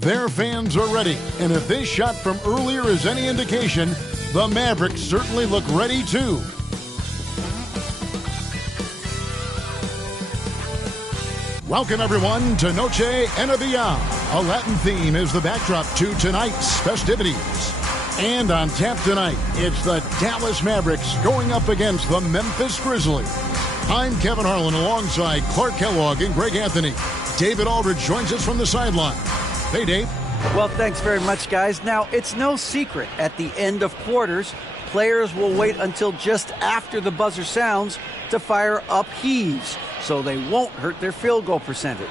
Their fans are ready, and if this shot from earlier is any indication, the Mavericks certainly look ready too. Welcome everyone to Noche en Avion. A Latin theme is the backdrop to tonight's festivities. And on tap tonight, it's the Dallas Mavericks going up against the Memphis Grizzlies. I'm Kevin Harlan alongside Clark Kellogg and Greg Anthony. David Aldridge joins us from the sideline. Hey, Dave. Well, thanks very much, guys. Now, it's no secret at the end of quarters, players will wait until just after the buzzer sounds to fire up heaves, so they won't hurt their field goal percentage.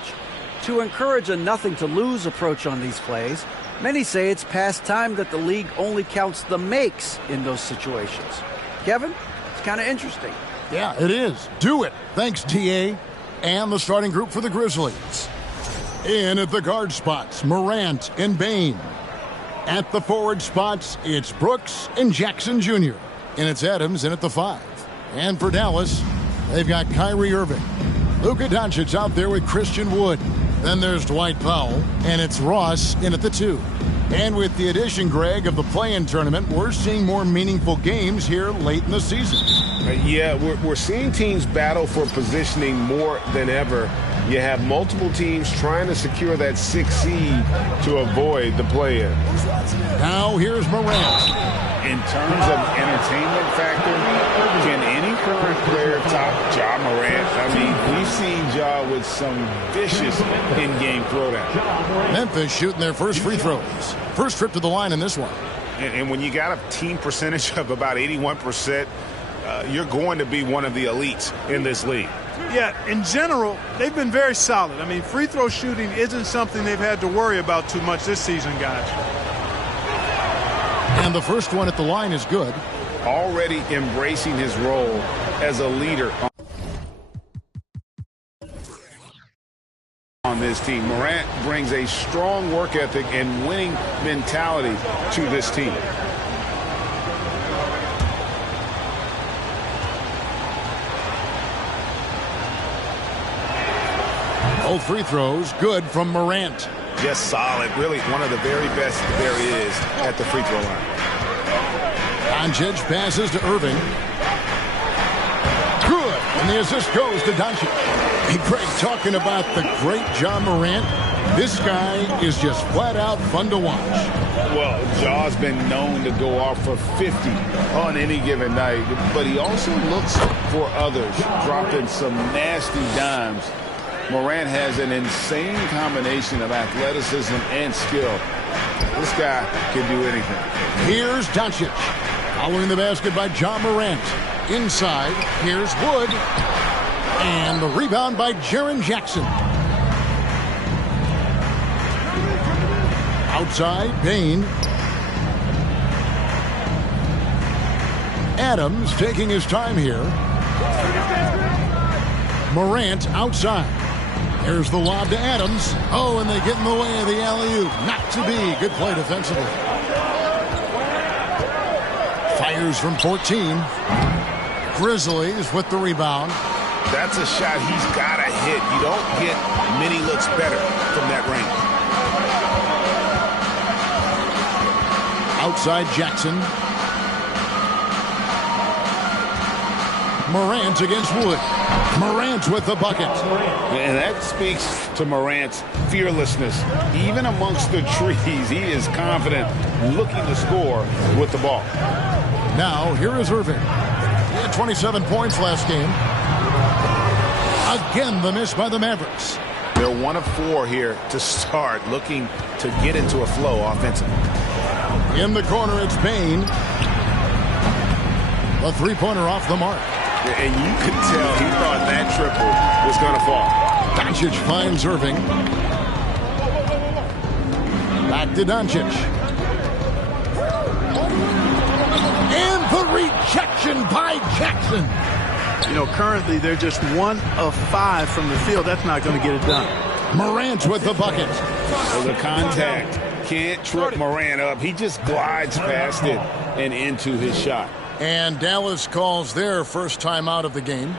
To encourage a nothing-to-lose approach on these plays, many say it's past time that the league only counts the makes in those situations. Kevin, it's kind of interesting. Yeah, it is. Do it. Thanks, TA. And the starting group for the Grizzlies. In at the guard spots, Morant and Bane. At the forward spots, it's Brooks and Jackson Jr. And it's Adams in at the 5. And for Dallas, they've got Kyrie Irving. Luka Doncic out there with Christian Wood. Then there's Dwight Powell, and it's Ross in at the 2. And with the addition, Greg, of the play-in tournament, we're seeing more meaningful games here late in the season. Yeah, we're seeing teams battle for positioning more than ever. You have multiple teams trying to secure that 6th seed to avoid the play-in. Now here's Morant. In terms of entertainment factor, can any current player top Ja Morant? I mean, we've seen Ja with some vicious in-game throwdown. Memphis shooting their first free throws. First trip to the line in this one. And when you got a team percentage of about 81%, you're going to be one of the elites in this league. Yeah, in general, they've been very solid. I mean, free throw shooting isn't something they've had to worry about too much this season, guys. And the first one at the line is good. Already embracing his role as a leader on this team. Morant brings a strong work ethic and winning mentality to this team. Both free throws good from Morant. Just solid. Really one of the very best there is at the free throw line. Doncic passes to Irving. Good. And the assist goes to Doncic. Hey, Greg, talking about the great Ja Morant, this guy is just flat out fun to watch. Well, Ja's been known to go off for 50 on any given night, but he also looks for others, dropping some nasty dimes. Morant has an insane combination of athleticism and skill. This guy can do anything. Here's Doncic. Following the basket by Ja Morant. Inside, here's Wood. And the rebound by Jaren Jackson. Outside, Bane. Adams taking his time here. Morant outside. There's the lob to Adams. Oh, and they get in the way of the alley-oop. Not to be. Good play defensively. Fires from 14. Grizzlies with the rebound. That's a shot he's got to hit. You don't get many looks better from that range. Outside Jackson. Morant against Wood. Morant with the bucket. And that speaks to Morant's fearlessness. Even amongst the trees, he is confident, looking to score with the ball. Now, here is Irving. He had 27 points last game. Again, the miss by the Mavericks. They're 1 of 4 here to start, looking to get into a flow offensively. In the corner, it's Bane. The three-pointer off the mark. And you could tell he thought that triple was going to fall. Doncic finds Irving. Back to Doncic. And the rejection by Jackson. You know, currently they're just 1 of 5 from the field. That's not going to get it done. Morant with the bucket. So the contact can't trip Morant up. He just glides past it and into his shot. And Dallas calls their first time out of the game.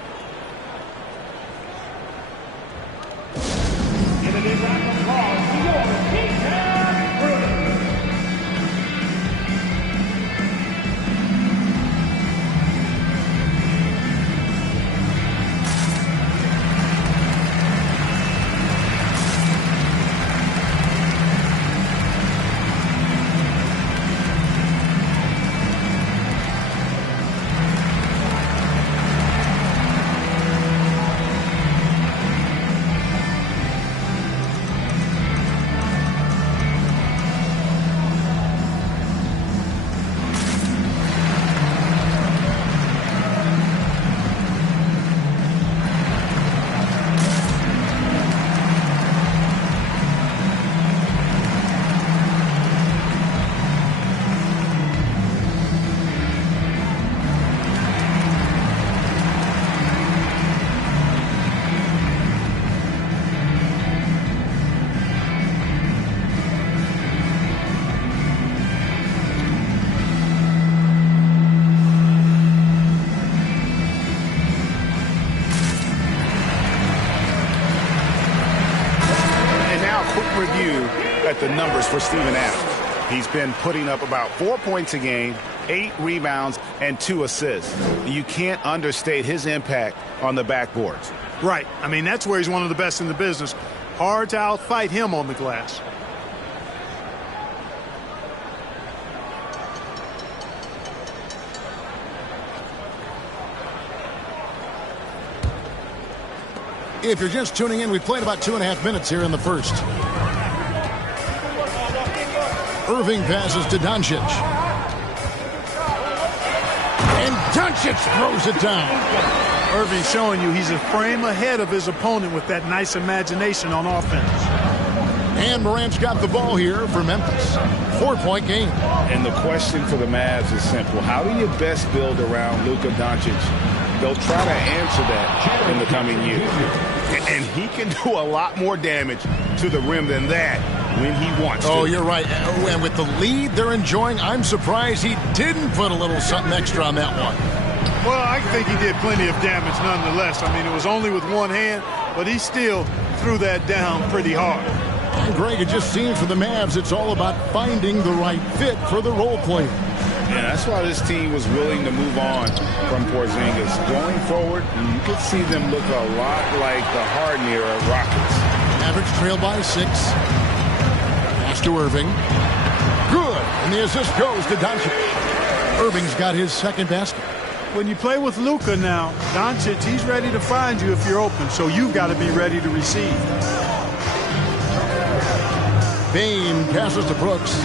quick review at the numbers for Steven Adams. He's been putting up about 4 points a game, 8 rebounds, and 2 assists. You can't understate his impact on the backboards. Right. I mean, that's where he's one of the best in the business. Hard to outfight him on the glass. If you're just tuning in, we played about 2.5 minutes here in the first. Irving passes to Doncic. And Doncic throws it down. Irving showing you he's a frame ahead of his opponent with that nice imagination on offense. And Morant's got the ball here for Memphis. 4-point game. And the question for the Mavs is simple. How do you best build around Luka Doncic? They'll try to answer that in the coming years. And he can do a lot more damage to the rim than that when he wants to. Oh, you're right. And with the lead they're enjoying, I'm surprised he didn't put a little something extra on that one. Well, I think he did plenty of damage nonetheless. I mean, it was only with one hand, but he still threw that down pretty hard. And Greg, it just seems for the Mavs it's all about finding the right fit for the role player. And that's why this team was willing to move on from Porzingis. Going forward, you could see them look a lot like the Harden-era Rockets. Mavericks trail by 6. Pass to Irving. Good. And the assist goes to Doncic. Irving's got his second basket. When you play with Luka now, Doncic, he's ready to find you if you're open, so you've got to be ready to receive. Bane passes to Brooks.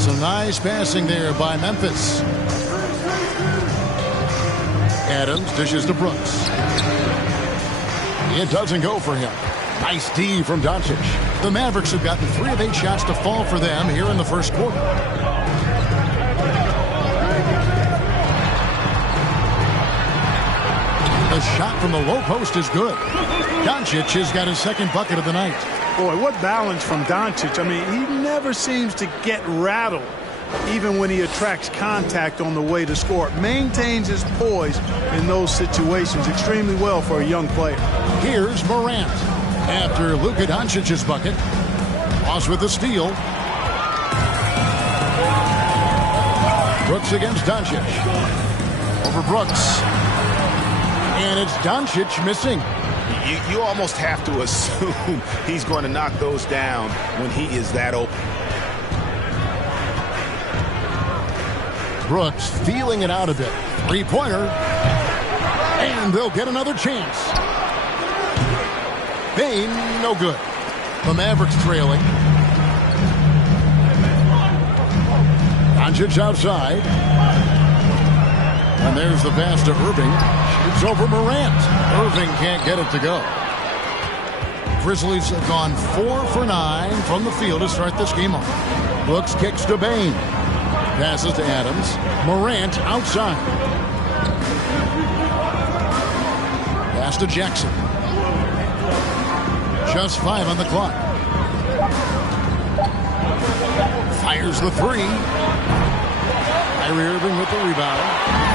Some nice passing there by Memphis. Adams dishes to Brooks. It doesn't go for him. Nice D from Doncic. The Mavericks have gotten 3 of 8 shots to fall for them here in the first quarter. The shot from the low post is good. Doncic has got his second bucket of the night. Boy, what balance from Doncic. I mean, he never seems to get rattled, even when he attracts contact on the way to score. Maintains his poise in those situations extremely well for a young player. Here's Morant. After Luka Doncic's bucket. Ross with the steal. Brooks against Doncic. Over Brooks. And it's Doncic missing. You almost have to assume he's going to knock those down when he is that open. Brooks feeling it out a bit. 3-pointer. And they'll get another chance. Bane, no good. The Mavericks trailing. Doncic outside. And there's the pass to Irving. It's over Morant. Irving can't get it to go. Grizzlies have gone 4 for 9 from the field to start this game off. Brooks kicks to Bane. Passes to Adams. Morant outside. Pass to Jackson. Just 5 on the clock. Fires the 3. Kyrie Irving with the rebound.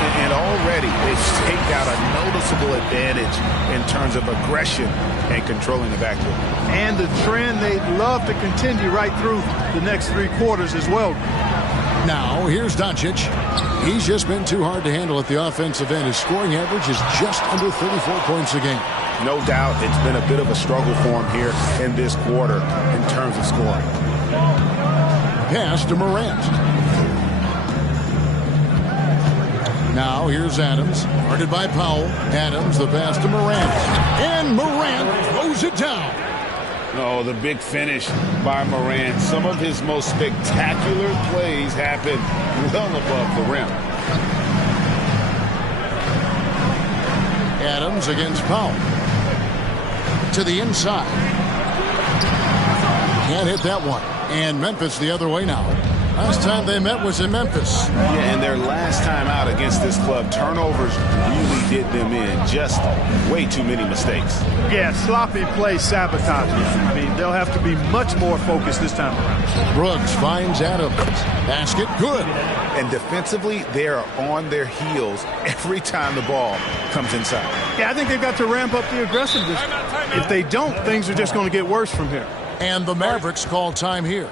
And already they've staked out a noticeable advantage in terms of aggression and controlling the backcourt. And the trend they'd love to continue right through the next 3 quarters as well. Now, here's Doncic. He's just been too hard to handle at the offensive end. His scoring average is just under 34 points a game. No doubt it's been a bit of a struggle for him here in this quarter in terms of scoring. Pass to Morant. Now, here's Adams. Guarded by Powell. Adams, the pass to Morant. And Morant throws it down. Oh, the big finish by Morant. Some of his most spectacular plays happen well above the rim. Adams against Powell. To the inside. Can't hit that one. And Memphis the other way now. Last time they met was in Memphis. Yeah, and their last time out against this club, turnovers really did them in. Just way too many mistakes. Yeah, sloppy play sabotages. I mean, they'll have to be much more focused this time around. Brooks finds Adams. Basket good. And defensively, they are on their heels every time the ball comes inside. Yeah, I think they've got to ramp up the aggressiveness. If they don't, things are just going to get worse from here. And the Mavericks call time here.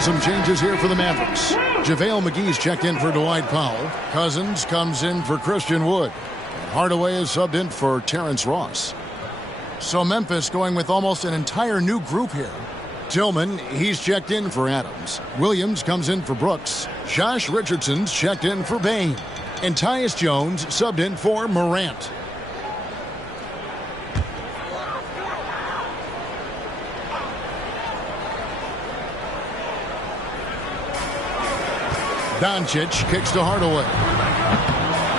Some changes here for the Mavericks. JaVale McGee's checked in for Dwight Powell. Cousins comes in for Christian Wood. And Hardaway is subbed in for Terrence Ross. So Memphis going with almost an entire new group here. Tillman, he's checked in for Adams. Williams comes in for Brooks. Josh Richardson's checked in for Bain. And Tyus Jones subbed in for Morant. Doncic kicks to Hardaway.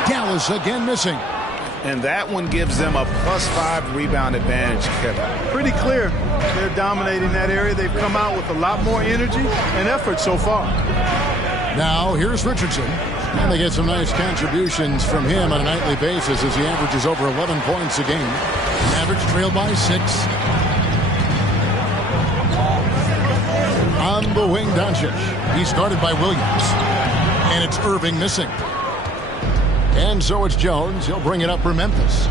Dallas again missing. And that one gives them a +5 rebound advantage, Kevin. Pretty clear. They're dominating that area. They've come out with a lot more energy and effort so far. Now here's Richardson. And they get some nice contributions from him on a nightly basis as he averages over 11 points a game. Average trail by 6. On the wing, Doncic. He's guarded by Williams. And it's Irving missing. And so it's Jones. He'll bring it up for Memphis.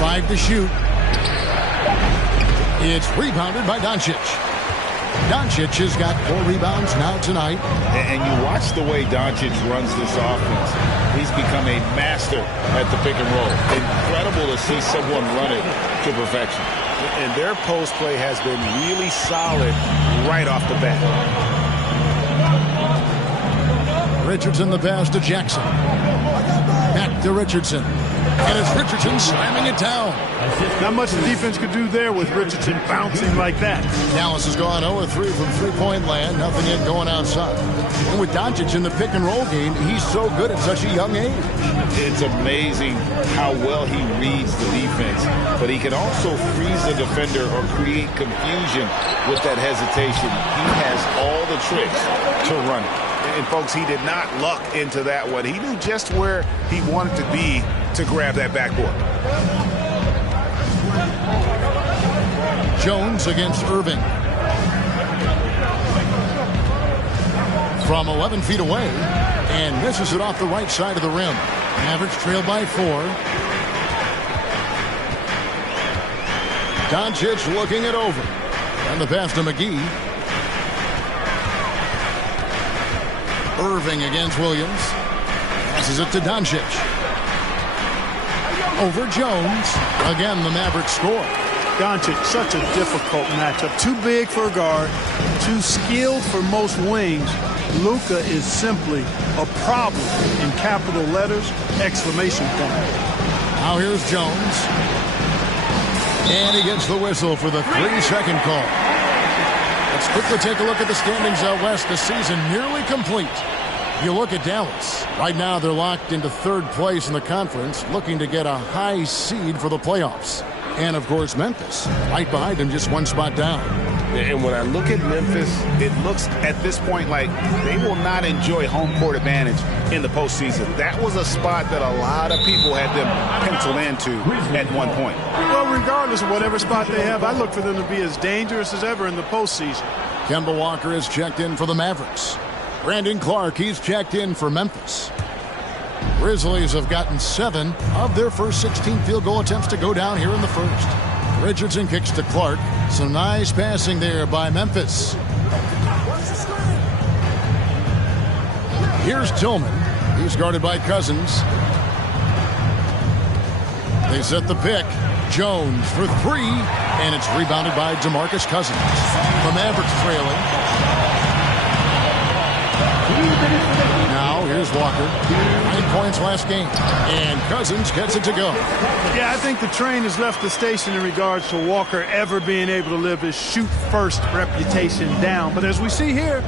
Five to shoot. It's rebounded by Doncic. Doncic has got 4 rebounds now tonight. And you watch the way Doncic runs this offense. He's become a master at the pick and roll. Incredible to see someone run it to perfection. And their post play has been really solid right off the bat. Richardson the pass to Jackson. Back to Richardson. And it's Richardson slamming it down. Not much the defense could do there with Richardson bouncing like that. Dallas has gone 0-3 from three-point land. Nothing yet going outside. And with Doncic in the pick-and-roll game, he's so good at such a young age. It's amazing how well he reads the defense. But he can also freeze the defender or create confusion with that hesitation. He has all the tricks to run it. And, folks, he did not luck into that one. He knew just where he wanted to be to grab that backboard. Jones against Irving. From 11 feet away. And misses it off the right side of the rim. Mavericks trail by 4. Doncic looking it over. And the pass to McGee. Irving against Williams. Passes it to Doncic. Over Jones. Again, the Mavericks score. Doncic, such a difficult matchup. Too big for a guard, Too skilled for most wings, Luka is simply a problem in capital letters, exclamation point. Now here's Jones. And he gets the whistle for the 3-second call. Let's quickly take a look at the standings out west. The season nearly complete. You look at Dallas. Right now they're locked into third place in the conference, looking to get a high seed for the playoffs. And, of course, Memphis, right behind them, just one spot down. And when I look at Memphis, it looks at this point like they will not enjoy home court advantage in the postseason. That was a spot that a lot of people had them penciled into at one point. Well, regardless of whatever spot they have, I look for them to be as dangerous as ever in the postseason. Kemba Walker is checked in for the Mavericks. Brandon Clark, he's checked in for Memphis. Grizzlies have gotten 7 of their first 16 field goal attempts to go down here in the first. Richardson kicks to Clark. Some nice passing there by Memphis. Here's Tillman. He's guarded by Cousins. They set the pick. Jones for 3, and it's rebounded by DeMarcus Cousins. The Mavericks trailing. Now here's Walker. 9 points last game, and Cousins gets it to go. Yeah, I think the train has left the station in regards to Walker ever being able to live his shoot-first reputation down. But as we see here,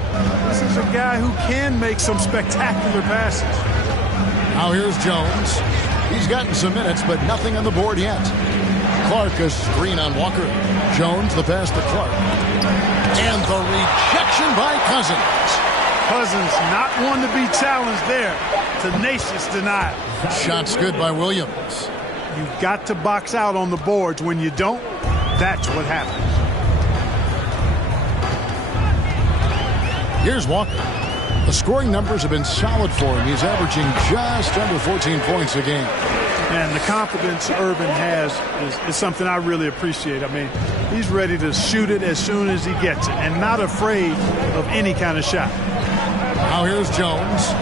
this is a guy who can make some spectacular passes. Now here's Jones. He's gotten some minutes, but nothing on the board yet. Clark a screen on Walker. Jones the pass to Clark. And the rejection by Cousins. Cousins not one to be challenged there. Tenacious denial. Shots good by Williams. You've got to box out on the boards. When you don't, that's what happens. Here's Walker. The scoring numbers have been solid for him. He's averaging just under 14 points a game. And the confidence Urban has is something I really appreciate. I mean, he's ready to shoot it as soon as he gets it and not afraid of any kind of shot. Now here's Jones.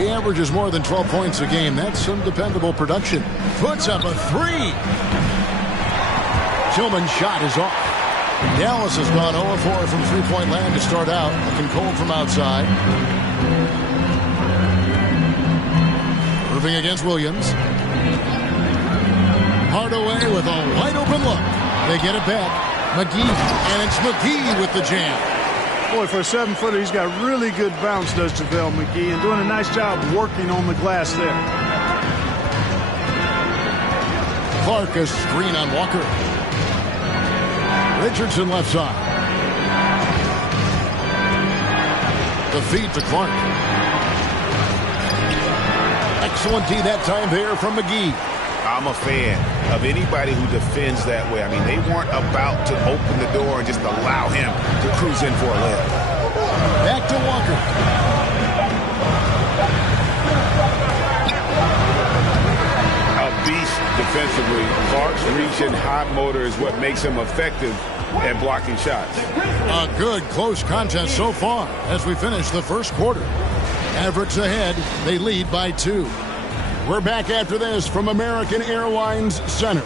He averages more than 12 points a game. That's some dependable production. Puts up a 3. Tillman's shot is off. Dallas has gone 0-4 from three-point land to start out. Looking cold from outside. Irving against Williams. Hardaway with a wide-open look. They get it back. McGee, and it's McGee with the jam. Boy, for a 7-footer, he's got really good bounce, does JaVale McGee, and doing a nice job working on the glass there. Clark a screen on Walker. Richardson left side. The feed to Clark. Excellent D that time there from McGee. I'm a fan of anybody who defends that way. I mean, they weren't about to open the door and just allow him to cruise in for a layup. Back to Walker. A beast defensively. Clark's reach and hot motor is what makes him effective at blocking shots. A good close contest so far as we finish the first quarter. Mavericks ahead. They lead by 2. We're back after this from American Airlines Center.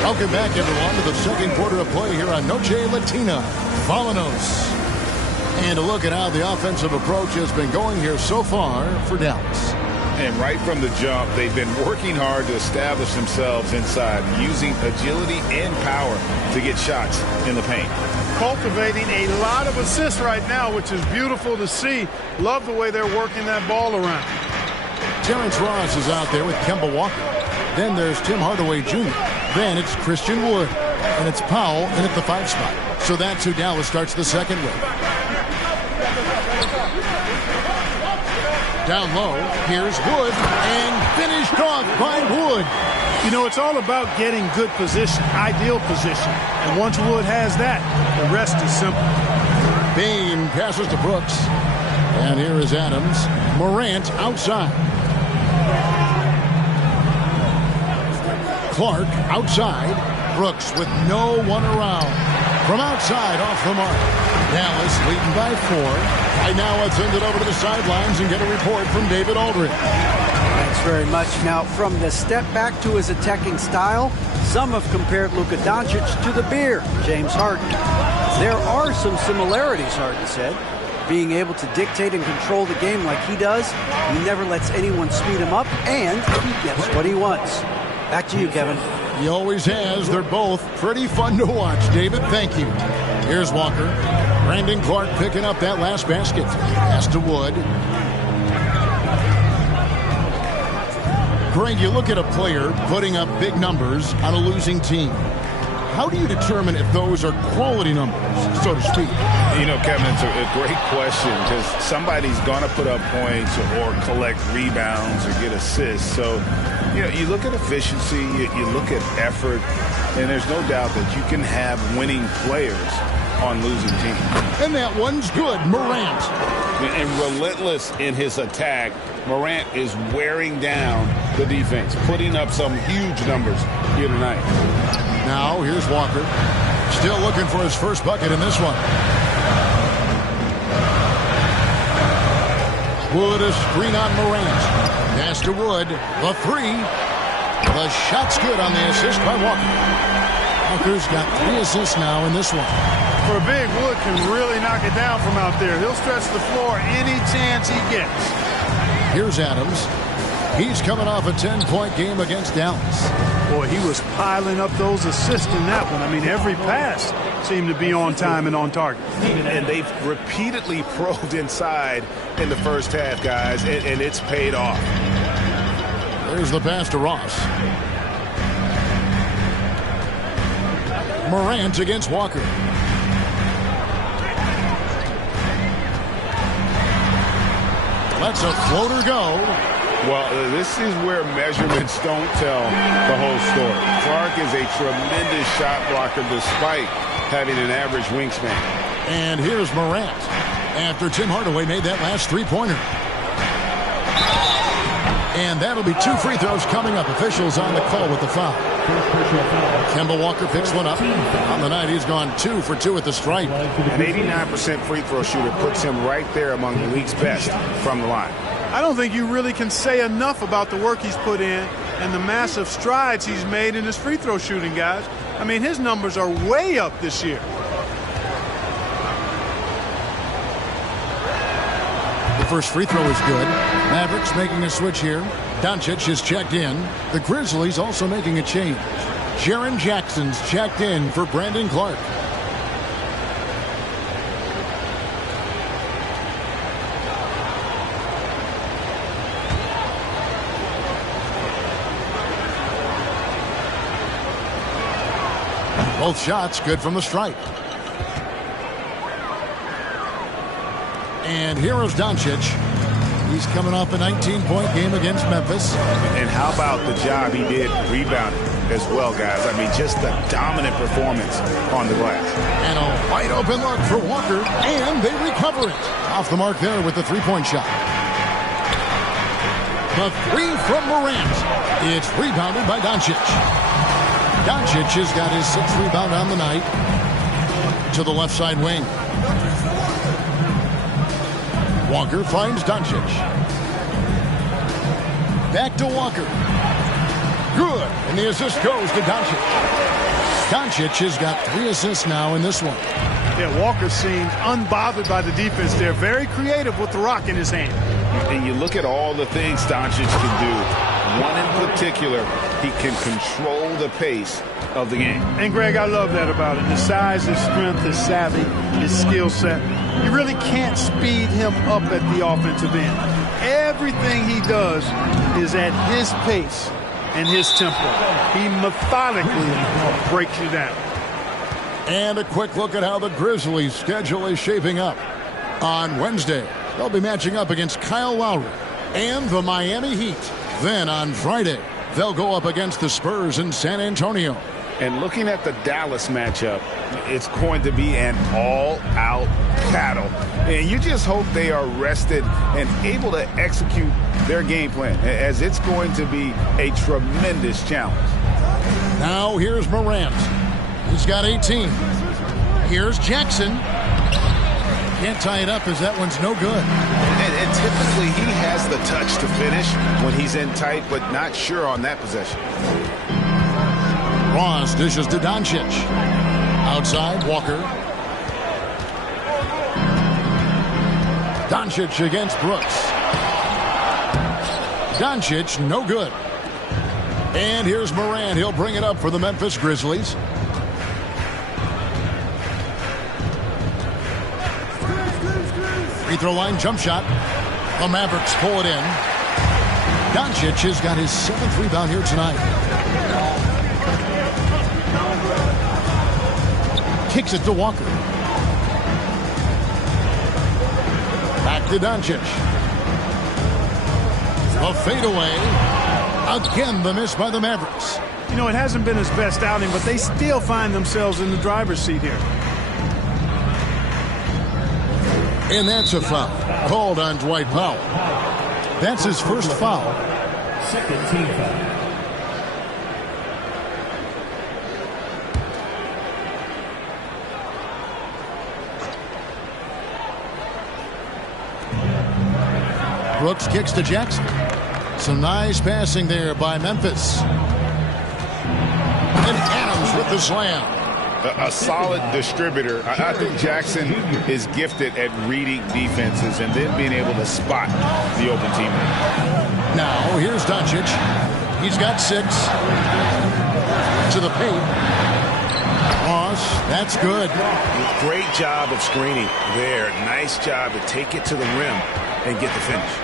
Welcome back, everyone, to the second quarter of play here on Noche Latina. Vámonos. And a look at how the offensive approach has been going here so far for Dallas. And right from the jump, they've been working hard to establish themselves inside, using agility and power to get shots in the paint. Cultivating a lot of assists right now, which is beautiful to see. Love the way they're working that ball around. Terrence Ross is out there with Kemba Walker. Then there's Tim Hardaway Jr. Then it's Christian Wood. And it's Powell in at the 5 spot. So that's who Dallas starts the second with. Down low, here's Wood, and finished off by Wood. You know, it's all about getting good position, ideal position. And once Wood has that, the rest is simple. Bain passes to Brooks. And here is Adams. Morant outside. Clark outside. Brooks with no one around. From outside, off the mark. Dallas leading by 4. Right now, let's send it over to the sidelines and get a report from David Aldridge. Thanks very much. Now, from the step back to his attacking style, some have compared Luka Doncic to the bear, James Harden. There are some similarities, Harden said. Being able to dictate and control the game like he does, he never lets anyone speed him up, and he gets what he wants. Back to you, Kevin. He always has. They're both pretty fun to watch, David. Thank you. Here's Walker. Brandon Clark picking up that last basket. Pass to Wood. Greg, you look at a player putting up big numbers on a losing team. How do you determine if those are quality numbers, so to speak? You know, Kevin, it's a great question because somebody's going to put up points or collect rebounds or get assists. So, you know, you look at efficiency, you look at effort, and there's no doubt that you can have winning players on losing teams. And that one's good, Morant. And relentless in his attack, Morant is wearing down the defense, putting up some huge numbers here tonight. Now, here's Walker. Still looking for his first bucket in this one. Wood, a screen on Morant. Pass to Wood. The 3. The shot's good on the assist by Walker. Walker's got 3 assists now in this one. For a big, Wood can really knock it down from out there. He'll stretch the floor any chance he gets. Here's Adams. He's coming off a 10-point game against Dallas. Boy, he was piling up those assists in that one. I mean, every pass seemed to be on time and on target. And they've repeatedly probed inside in the first half, guys, and it's paid off. There's the pass to Ross. Morant against Walker. Lets a floater go. Well, this is where measurements don't tell the whole story. Clark is a tremendous shot blocker despite having an average wingspan. And here's Morant after Tim Hardaway made that last three-pointer. And that'll be 2 free throws coming up. Officials on the call with the foul. Kemba Walker picks one up. On the night, he's gone 2 for 2 at the stripe. An 89% free throw shooter puts him right there among the league's best from the line. I don't think you really can say enough about the work he's put in and the massive strides he's made in his free throw shooting, guys. I mean, his numbers are way up this year. The first free throw is good. Mavericks making a switch here. Doncic is checked in. The Grizzlies also making a change. Jaren Jackson's checked in for Brandon Clark. Both shots good from the stripe. And here is Doncic. He's coming off a 19-point game against Memphis. And how about the job he did rebounding as well, guys? I mean, just a dominant performance on the glass. And a wide open look for Walker, and they recover it. Off the mark there with the three-point shot. The 3 from Morant. It's rebounded by Doncic. Doncic has got his 6th rebound on the night. To the left side wing. Walker finds Doncic. Back to Walker. Good. And the assist goes to Doncic. Doncic has got 3 assists now in this one. Yeah, Walker seemed unbothered by the defense there. Very creative with the rock in his hand. And you look at all the things Doncic can do. One in particular, he can control the pace of the game. And, Greg, I love that about him. His size, his strength, his savvy, his skill set. You really can't speed him up at the offensive end. Everything he does is at his pace and his tempo. He methodically breaks you down. And a quick look at how the Grizzlies' schedule is shaping up. On Wednesday, they'll be matching up against Kyle Lowry and the Miami Heat. Then on Friday, they'll go up against the Spurs in San Antonio. And looking at the Dallas matchup, it's going to be an all-out battle. And you just hope they are rested and able to execute their game plan, as it's going to be a tremendous challenge. Now here's Morant. He's got 18. Here's Jackson. Can't tie it up as that one's no good. And typically he has the touch to finish when he's in tight, but not sure on that possession. Ross dishes to Doncic. Outside, Walker. Doncic against Brooks. Doncic, no good. And here's Morant. He'll bring it up for the Memphis Grizzlies. Free throw line jump shot. The Mavericks pull it in. Doncic has got his 7th rebound here tonight. Kicks it to Walker. Back to Doncic. A fadeaway. Again, the miss by the Mavericks. You know, it hasn't been his best outing, but they still find themselves in the driver's seat here. And that's a foul called on Dwight Powell. That's his first foul. Second team foul. Brooks kicks to Jackson. Some nice passing there by Memphis. And Adams with the slam. A solid distributor. I think Jackson is gifted at reading defenses and then being able to spot the open teammate. Now, here's Doncic. He's got 6. To the paint. Ross, that's good. Great job of screening there. Nice job to take it to the rim and get the finish.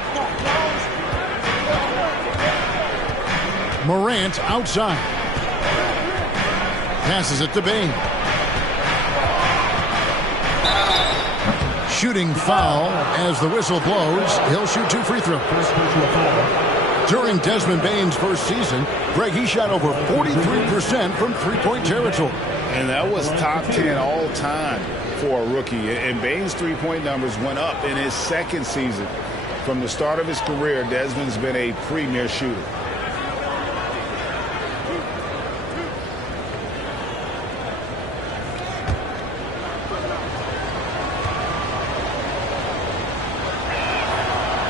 Morant outside. Passes it to Bain. Shooting foul as the whistle blows. He'll shoot 2 free throws. During Desmond Bain's first season, Greg, he shot over 43% from three-point territory. And that was top 10 all time for a rookie. And Bain's three-point numbers went up in his second season. From the start of his career, Desmond's been a premier shooter.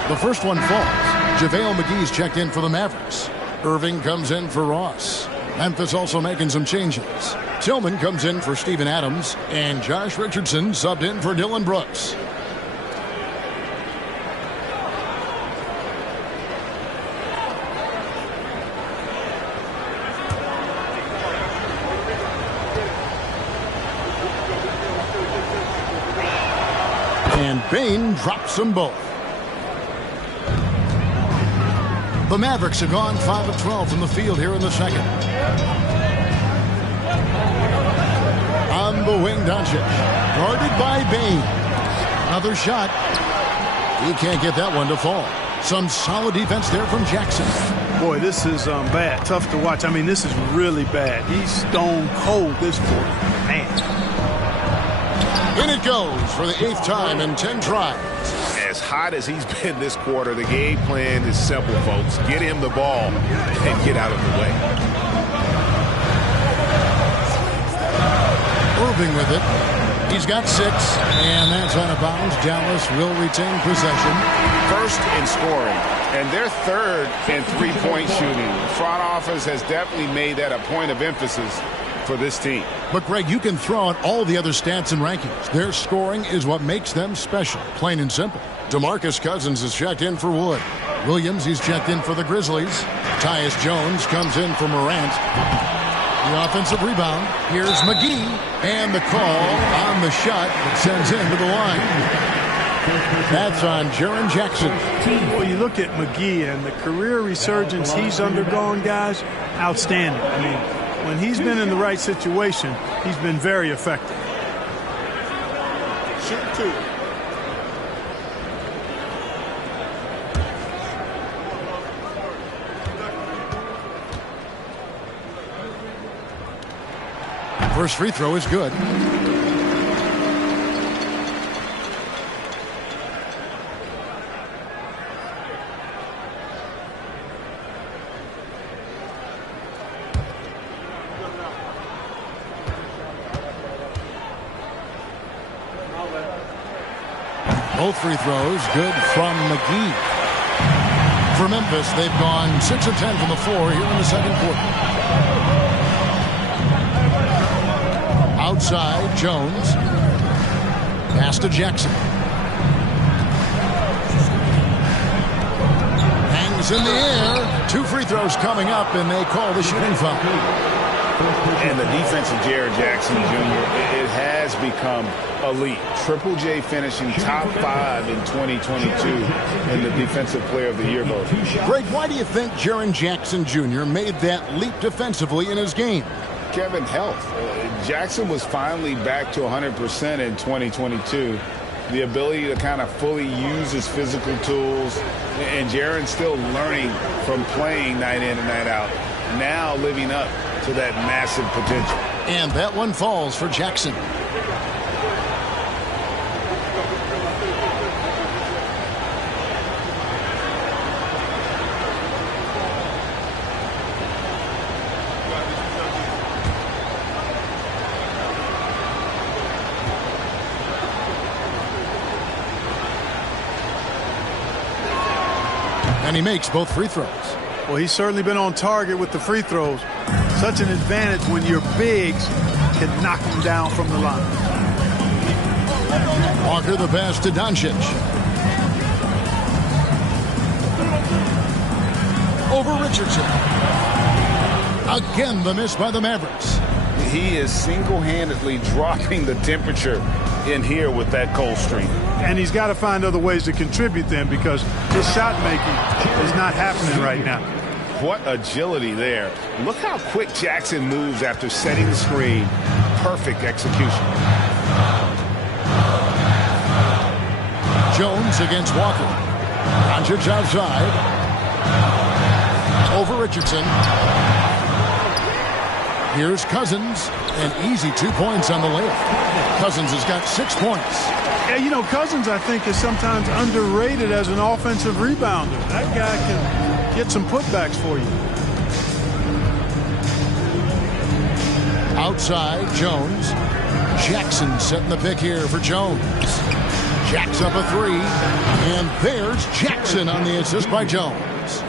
The first one falls. JaVale McGee's checked in for the Mavericks. Irving comes in for Ross. Memphis also making some changes. Tillman comes in for Steven Adams. And Josh Richardson subbed in for Dylan Brooks. And Bain drops them both. The Mavericks have gone 5 of 12 from the field here in the second. On the wing, Doncic. Guarded by Bain. Another shot. He can't get that one to fall. Some solid defense there from Jackson. Boy, this is bad. Tough to watch. I mean, this is really bad. He's stone cold this quarter. Man. In it goes for the 8th time in 10 tries. As hot as he's been this quarter, the game plan is simple, folks. Get him the ball and get out of the way. Irving with it. He's got 6, and that's out of bounds. Dallas will retain possession. First in scoring, and they're third in three-point shooting. The front office has definitely made that a point of emphasis for this team. But, Greg, you can throw out all the other stats and rankings. Their scoring is what makes them special, plain and simple. DeMarcus Cousins is checked in for Wood. Williams, he's checked in for the Grizzlies. Tyus Jones comes in for Morant. The offensive rebound. Here's McGee. And the call on the shot that sends him to the line. That's on Jaren Jackson. Well, you look at McGee and the career resurgence he's undergone, guys, outstanding. I mean, when he's been in the right situation, he's been very effective. Shoot 2. First free throw is good. Both free throws good from McGee. For Memphis, they've gone 6 of 10 from the floor here in the second quarter. Outside, Jones. Pass to Jackson. Hangs in the air. 2 free throws coming up, and they call the shooting foul. And the defense of Jared Jackson Jr., it has become elite. Triple J finishing top 5 in 2022 in the Defensive Player of the Year vote. Greg, why do you think Jaren Jackson Jr. made that leap defensively in his game? Kevin, health. Jackson was finally back to 100% in 2022. The ability to kind of fully use his physical tools. And Jaren's still learning from playing night in and night out. Now living up to that massive potential. And that one falls for Jackson. And he makes both free throws. Well, he's certainly been on target with the free throws. Such an advantage when your bigs can knock them down from the line. Walker the pass to Doncic. Over Richardson. Again, the miss by the Mavericks. He is single-handedly dropping the temperature in here with that cold stream. And he's got to find other ways to contribute then, because his shot making is not happening right now. What agility there. Look how quick Jackson moves after setting the screen. Perfect execution. Jones against Walker. Doncic outside. Over Richardson. Here's Cousins. An easy 2 points on the layup. Cousins has got 6 points. Yeah, you know, Cousins, I think, is sometimes underrated as an offensive rebounder. That guy can get some putbacks for you. Outside, Jones. Jackson setting the pick here for Jones. Jacks up a 3. And there's Jackson on the assist by Jones.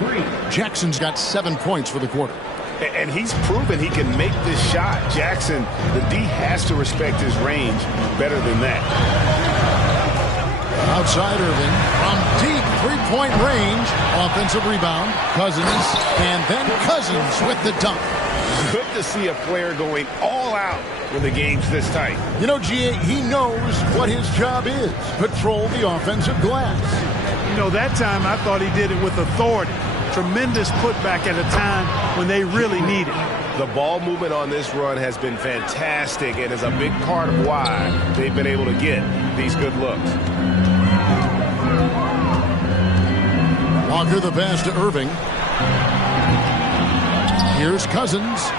Jackson's got 7 points for the quarter. And he's proven he can make this shot. Jackson, the D has to respect his range better than that. Outside Irving from deep three-point range. Offensive rebound. Cousins. And then Cousins with the dunk. Good to see a player going all out when the game's this tight. You know, G.A., he knows what his job is. Patrol the offensive glass. You know, that time I thought he did it with authority. Tremendous putback at a time when they really need it. The ball movement on this run has been fantastic and is a big part of why they've been able to get these good looks. Walker the pass to Irving. Here's Cousins.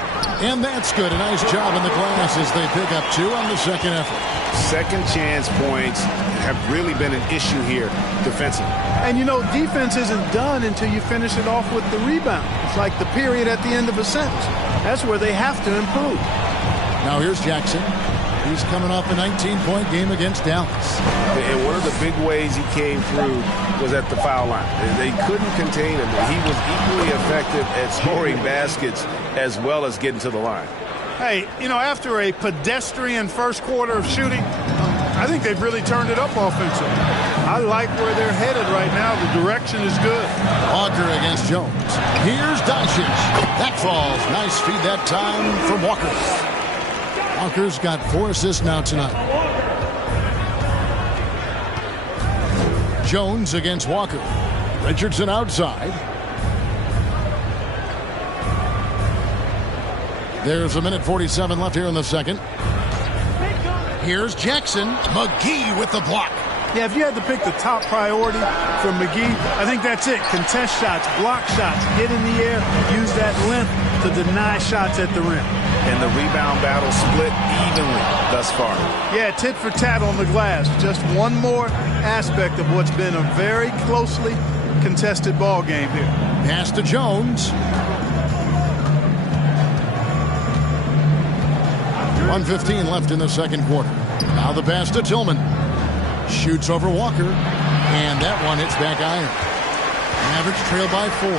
And that's good. A nice job in the glass as they pick up 2 on the second effort. Second chance points have really been an issue here defensively. And, you know, defense isn't done until you finish it off with the rebound. It's like the period at the end of a sentence. That's where they have to improve. Now here's Jackson. He's coming off a 19-point game against Dallas. And one of the big ways he came through was at the foul line. They couldn't contain him. He was equally effective at scoring baskets as well as getting to the line. Hey, you know, after a pedestrian first quarter of shooting, I think they've really turned it up offensively. I like where they're headed right now. The direction is good. Walker against Jones. Here's Doncic. That falls. Nice feed that time from Walker. Walker's got 4 assists now tonight. Jones against Walker. Richardson outside. There's 1:47 left here in the second. Here's Jackson. McGee with the block. Yeah, if you had to pick the top priority for McGee, I think that's it. Contest shots, block shots, get in the air, use that length to deny shots at the rim. And the rebound battle split evenly thus far. Yeah, tit for tat on the glass. Just one more aspect of what's been a very closely contested ball game here. Pass to Jones. 1:15 left in the second quarter. Now the pass to Tillman. Shoots over Walker. And that one hits back iron. Mavericks trail by 4.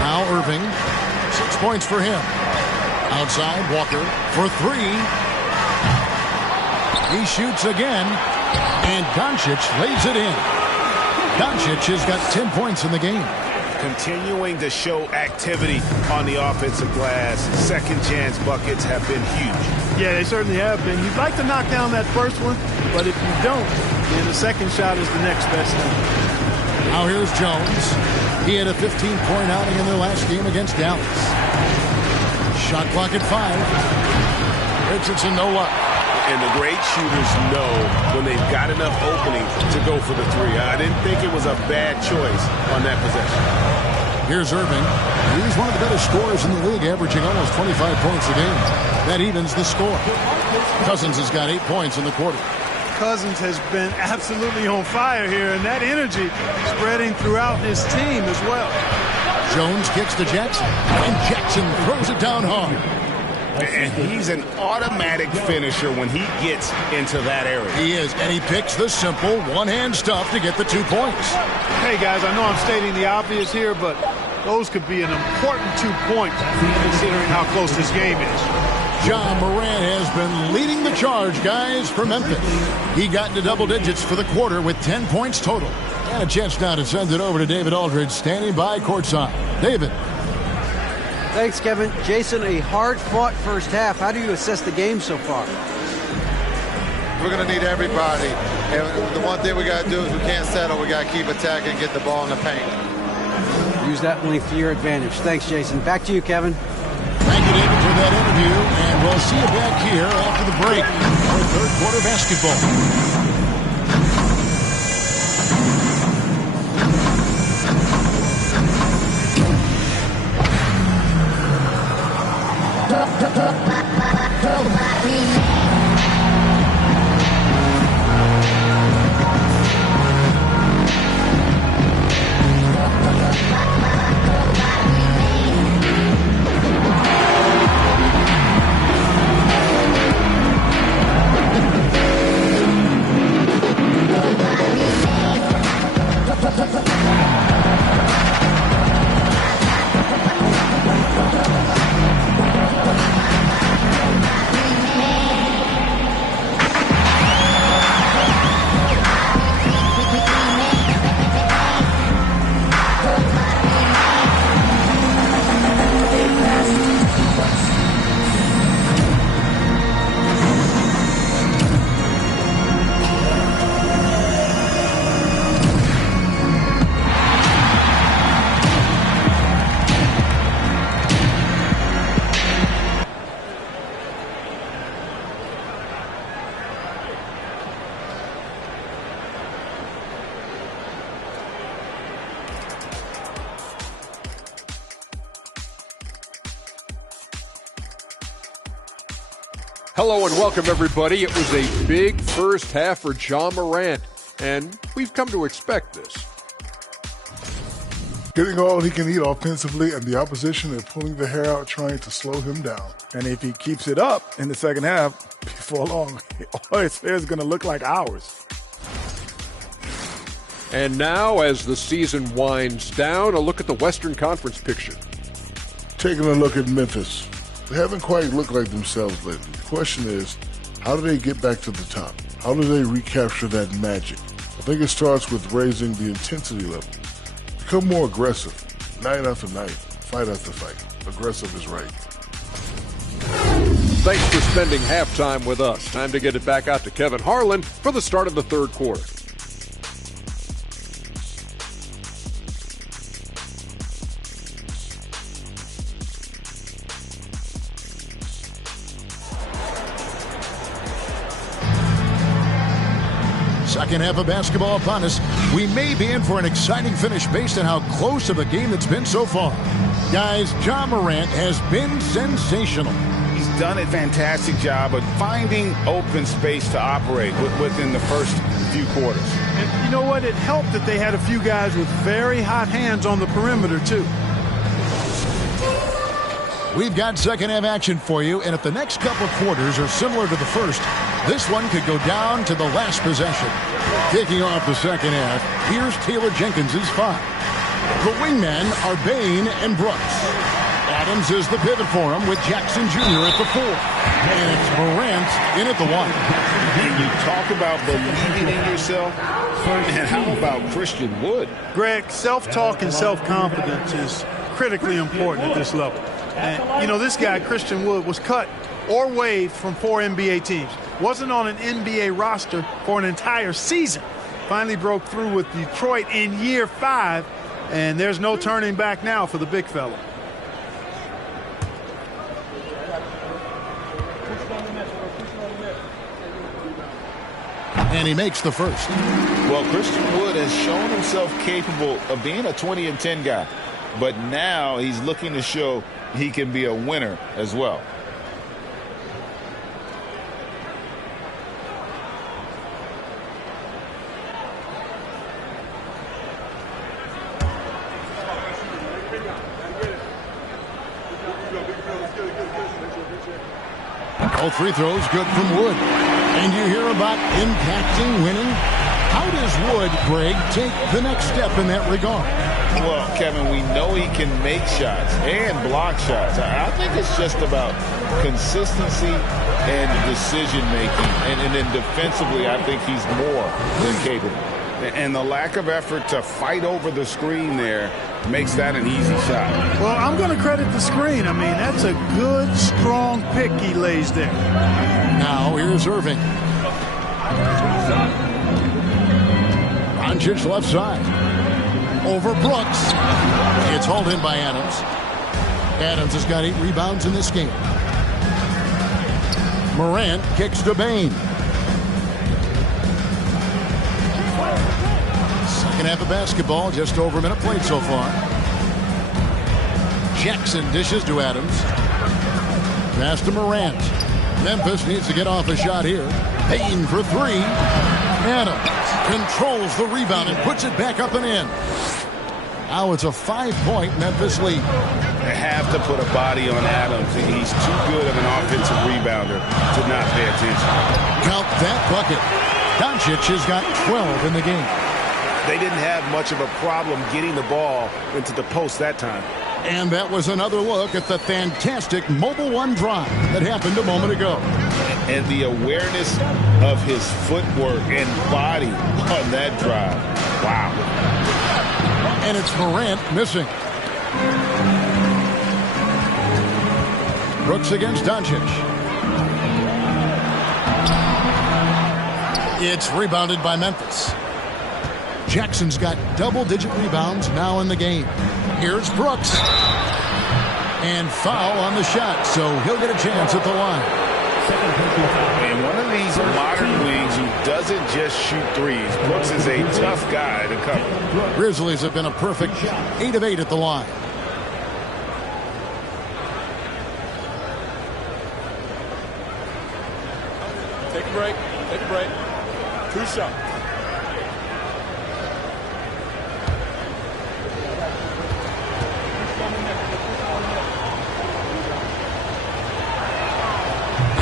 Now Irving. 6 points for him. Outside, Walker for 3. He shoots again. And Doncic lays it in. Doncic has got 10 points in the game. Continuing to show activity on the offensive glass. Second chance buckets have been huge. Yeah, they certainly have been. You'd like to knock down that first one, but if you don't, then the second shot is the next best thing. Now here's Jones. He had a 15-point outing in their last game against Dallas. Shot clock at 5. Richardson, no luck. And the great shooters know when they've got enough opening to go for the 3. I didn't think it was a bad choice on that possession. Here's Irving. He's one of the better scorers in the league, averaging almost 25 points a game. That evens the score. Cousins has got 8 points in the quarter. Cousins has been absolutely on fire here, and that energy spreading throughout his team as well. Jones kicks to Jackson, and Jackson throws it down hard. And he's an automatic finisher when he gets into that area. He is, and he picks the simple one-hand stuff to get the 2 points. Hey, guys, I know I'm stating the obvious here, but those could be an important 2 points considering how close this game is. Ja Morant has been leading the charge, guys, for Memphis. He got into double digits for the quarter with 10 points total. And a chance now to send it over to David Aldridge, standing by courtside. David. Thanks, Kevin. Jason, a hard-fought first half. How do you assess the game so far? We're going to need everybody. And the one thing we got to do is we can't settle. We got to keep attacking and get the ball in the paint. Use that length to your advantage. Thanks, Jason. Back to you, Kevin. Thank you, David, for that interview. And we'll see you back here after the break for third quarter basketball. Hello and welcome, everybody. It was a big first half for Ja Morant, and we've come to expect this. Getting all he can eat offensively, and the opposition is pulling the hair out trying to slow him down. And if he keeps it up in the second half, before long, all his hair is going to look like ours. And now, as the season winds down, a look at the Western Conference picture. Taking a look at Memphis. They haven't quite looked like themselves lately. The question is, how do they get back to the top? How do they recapture that magic? I think it starts with raising the intensity level. Become more aggressive. Night after night, fight after fight. Aggressive is right. Thanks for spending halftime with us. Time to get it back out to Kevin Harlan for the start of the third quarter. Second half of basketball upon us. We may be in for an exciting finish based on how close of a game it's been so far. Guys, Ja Morant has been sensational. He's done a fantastic job of finding open space to operate within the first few quarters. And you know what? It helped that they had a few guys with very hot hands on the perimeter, too. We've got second half action for you, and if the next couple of quarters are similar to the first, this one could go down to the last possession. Kicking off the second half, here's Taylor Jenkins' 5. The wingmen are Bain and Brooks. Adams is the pivot for him with Jackson Jr. at the 4. And it's Morant in at the 1. And you talk about believing in yourself, and how about Christian Wood? Greg, self-talk and self-confidence is critically important at this level. And, you know, this guy, Christian Wood, was cut or waived from 4 NBA teams. Wasn't on an NBA roster for an entire season. Finally broke through with Detroit in year 5, and there's no turning back now for the big fella. And he makes the first. Well, Christian Wood has shown himself capable of being a 20 and 10 guy, but now he's looking to show he can be a winner as well. Both free throws good from Wood. And you hear about impacting winning. How does Wood, Greg, take the next step in that regard? Well, Kevin, we know he can make shots and block shots. I think it's just about consistency and decision-making. And then defensively, I think he's more than capable. And the lack of effort to fight over the screen there makes that an easy shot. Well, I'm going to credit the screen. I mean, that's a good, strong pick he lays there. Now here's Irving. Doncic left side. Over Brooks. It's hauled in by Adams. Adams has got 8 rebounds in this game. Morant kicks to Bain. Second half of basketball, just over a minute played so far. Jackson dishes to Adams. Pass to Morant. Memphis needs to get off a shot here. Bain for 3. Adams controls the rebound and puts it back up and in. Now it's a 5-point Memphis lead. They have to put a body on Adams. He's too good of an offensive rebounder to not pay attention. Count that bucket. Doncic has got 12 in the game. They didn't have much of a problem getting the ball into the post that time. And that was another look at the fantastic Mobile One drive that happened a moment ago. And the awareness of his footwork and body on that drive. Wow. And it's Morant missing. Brooks against Doncic. It's rebounded by Memphis. Jackson's got double-digit rebounds now in the game. Here's Brooks. And foul on the shot, so he'll get a chance at the line. And one of these modern wings who doesn't just shoot threes. Brooks is a tough guy to cover. Grizzlies have been a perfect 8 of 8 at the line. Take a break. Take a break. 2 shots.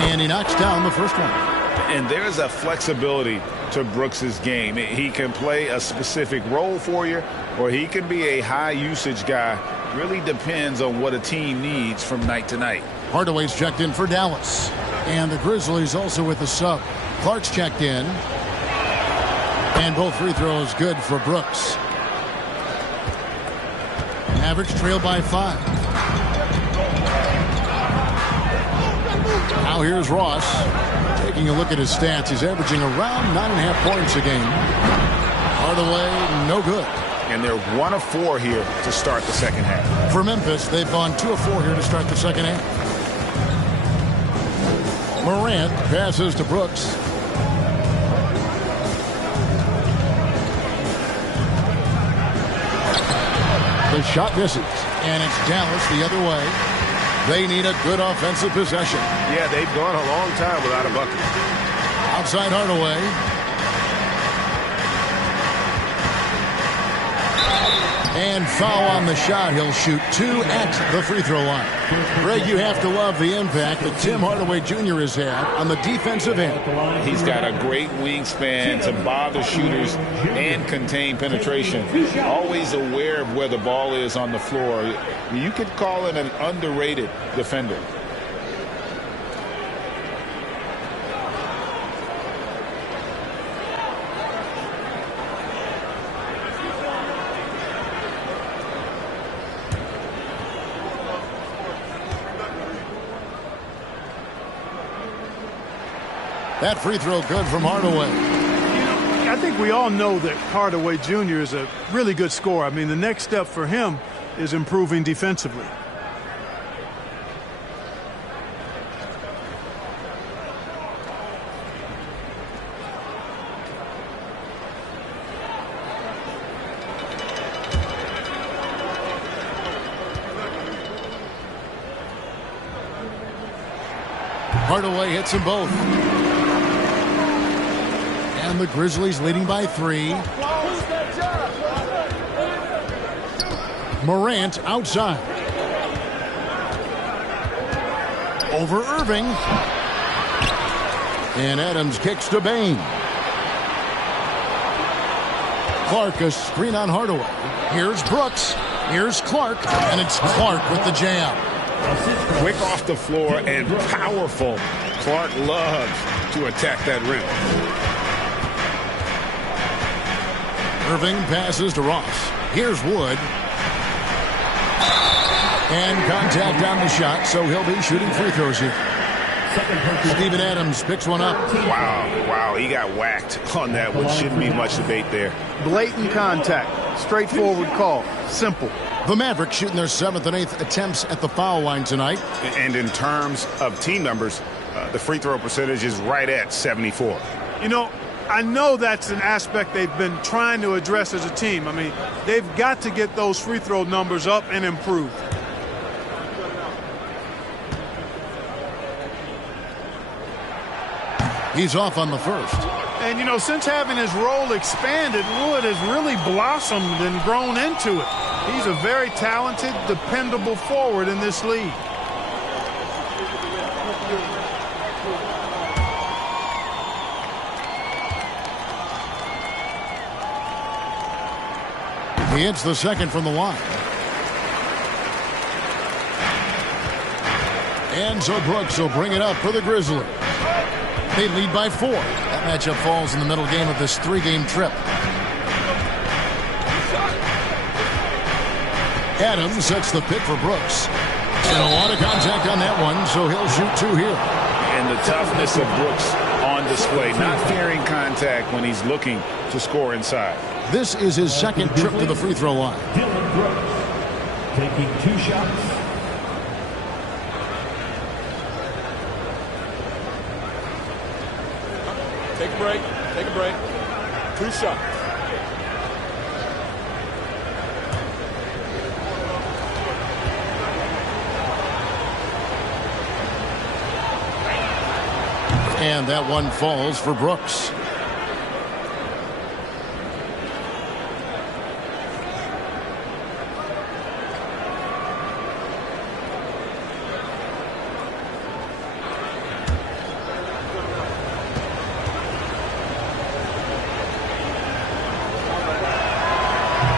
And he knocks down the first one. And there's a flexibility to Brooks's game. He can play a specific role for you, or he can be a high-usage guy. Really depends on what a team needs from night to night. Hardaway's checked in for Dallas. And the Grizzlies also with the sub. Clark's checked in. And both free throws good for Brooks. Mavericks trail by 5. Now here's Ross. Taking a look at his stats, he's averaging around 9.5 points a game. Hardaway, no good. And they're 1 of 4 here to start the second half. For Memphis, they've gone 2 of 4 here to start the second half. Morant passes to Brooks. The shot misses, and it's Dallas the other way. They need a good offensive possession. Yeah, they've gone a long time without a bucket. Outside Hardaway. And foul on the shot. He'll shoot 2 at the free throw line. Greg, you have to love the impact that Tim Hardaway Jr. has had on the defensive end. He's got a great wingspan to bother shooters and contain penetration. Always aware of where the ball is on the floor. You could call it an underrated defender. That free throw good from Hardaway. I think we all know that Hardaway Jr. is a really good scorer. I mean, the next step for him is improving defensively. Hardaway hits them both. And the Grizzlies leading by 3. Morant outside. Over Irving. And Adams kicks to Bain. Clark a screen on Hardaway. Here's Brooks. Here's Clark. And it's Clark with the jam. Quick off the floor and powerful. Clark loves to attack that rim. Irving passes to Ross. Here's Wood. And contact on the shot, so he'll be shooting free throws here. Steven Adams picks one up. Wow, he got whacked on that one. Shouldn't be much debate there. Blatant contact. Straightforward call. Simple. The Mavericks shooting their 7th and 8th attempts at the foul line tonight. And in terms of team numbers, the free throw percentage is right at 74. You know, I know that's an aspect they've been trying to address as a team. I mean, they've got to get those free throw numbers up and improve. He's off on the first. And, you know, since having his role expanded, Wood has really blossomed and grown into it. He's a very talented, dependable forward in this league. He hits the second from the line. And so Brooks will bring it up for the Grizzlies. They lead by 4. That matchup falls in the middle game of this 3-game trip. Adams sets the pick for Brooks. And a lot of contact on that one, so he'll shoot 2 here. And the toughness of Brooks on display, not fearing contact when he's looking to score inside. This is his second trip to the free throw line. Dylan Brooks taking 2 shots. Take a break. Take a break. 2 shots. And that one falls for Brooks.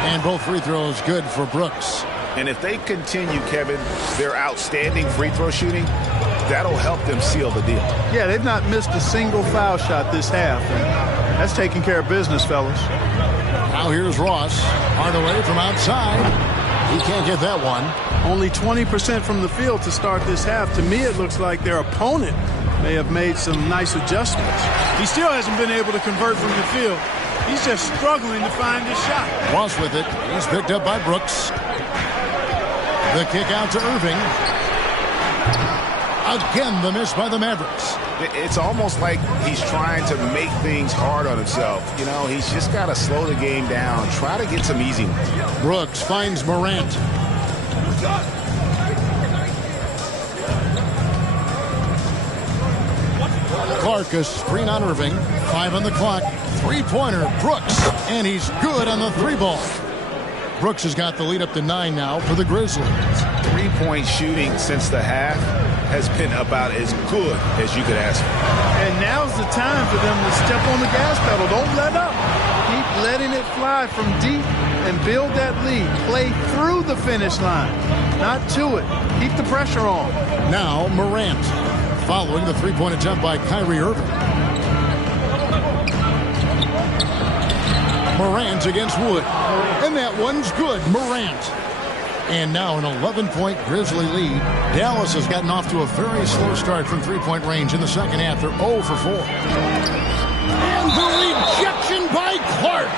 And both free throws good for Brooks. And if they continue, Kevin, their outstanding free throw shooting, that'll help them seal the deal. Yeah, they've not missed a single foul shot this half. And that's taking care of business, fellas. Now here's Ross. Hardaway from outside. He can't get that one. Only 20% from the field to start this half. To me, it looks like their opponent may have made some nice adjustments. He still hasn't been able to convert from the field. He's just struggling to find his shot. Ross with it. He's picked up by Brooks. The kick out to Irving. Again, the miss by the Mavericks. It's almost like he's trying to make things hard on himself. You know, he's just got to slow the game down. Try to get some easy ones. Brooks finds Morant. Clark a screen on Irving. 5 on the clock. 3-pointer. Brooks. And he's good on the 3 ball. Brooks has got the lead up to 9 now for the Grizzlies. 3-point shooting since the half has been about as good as you could ask for. And now's the time for them to step on the gas pedal. Don't let up. Keep letting it fly from deep and build that lead. Play through the finish line, not to it. Keep the pressure on. Now Morant, following the three-point attempt by Kyrie Irving. Morant against Wood. And that one's good. Morant. And now an 11-point Grizzly lead. Dallas has gotten off to a very slow start from three-point range in the second half. They're 0 for 4. And the rejection by Clark.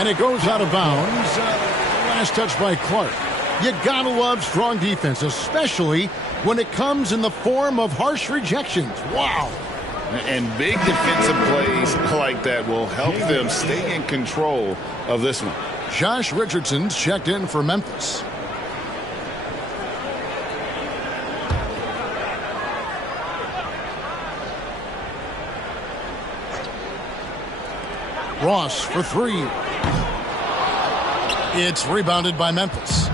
And it goes out of bounds. Last touch by Clark. You gotta love strong defense, especially when it comes in the form of harsh rejections. Wow. And big defensive plays like that will help them stay in control of this one. Josh Richardson's checked in for Memphis. Ross for 3. It's rebounded by Memphis.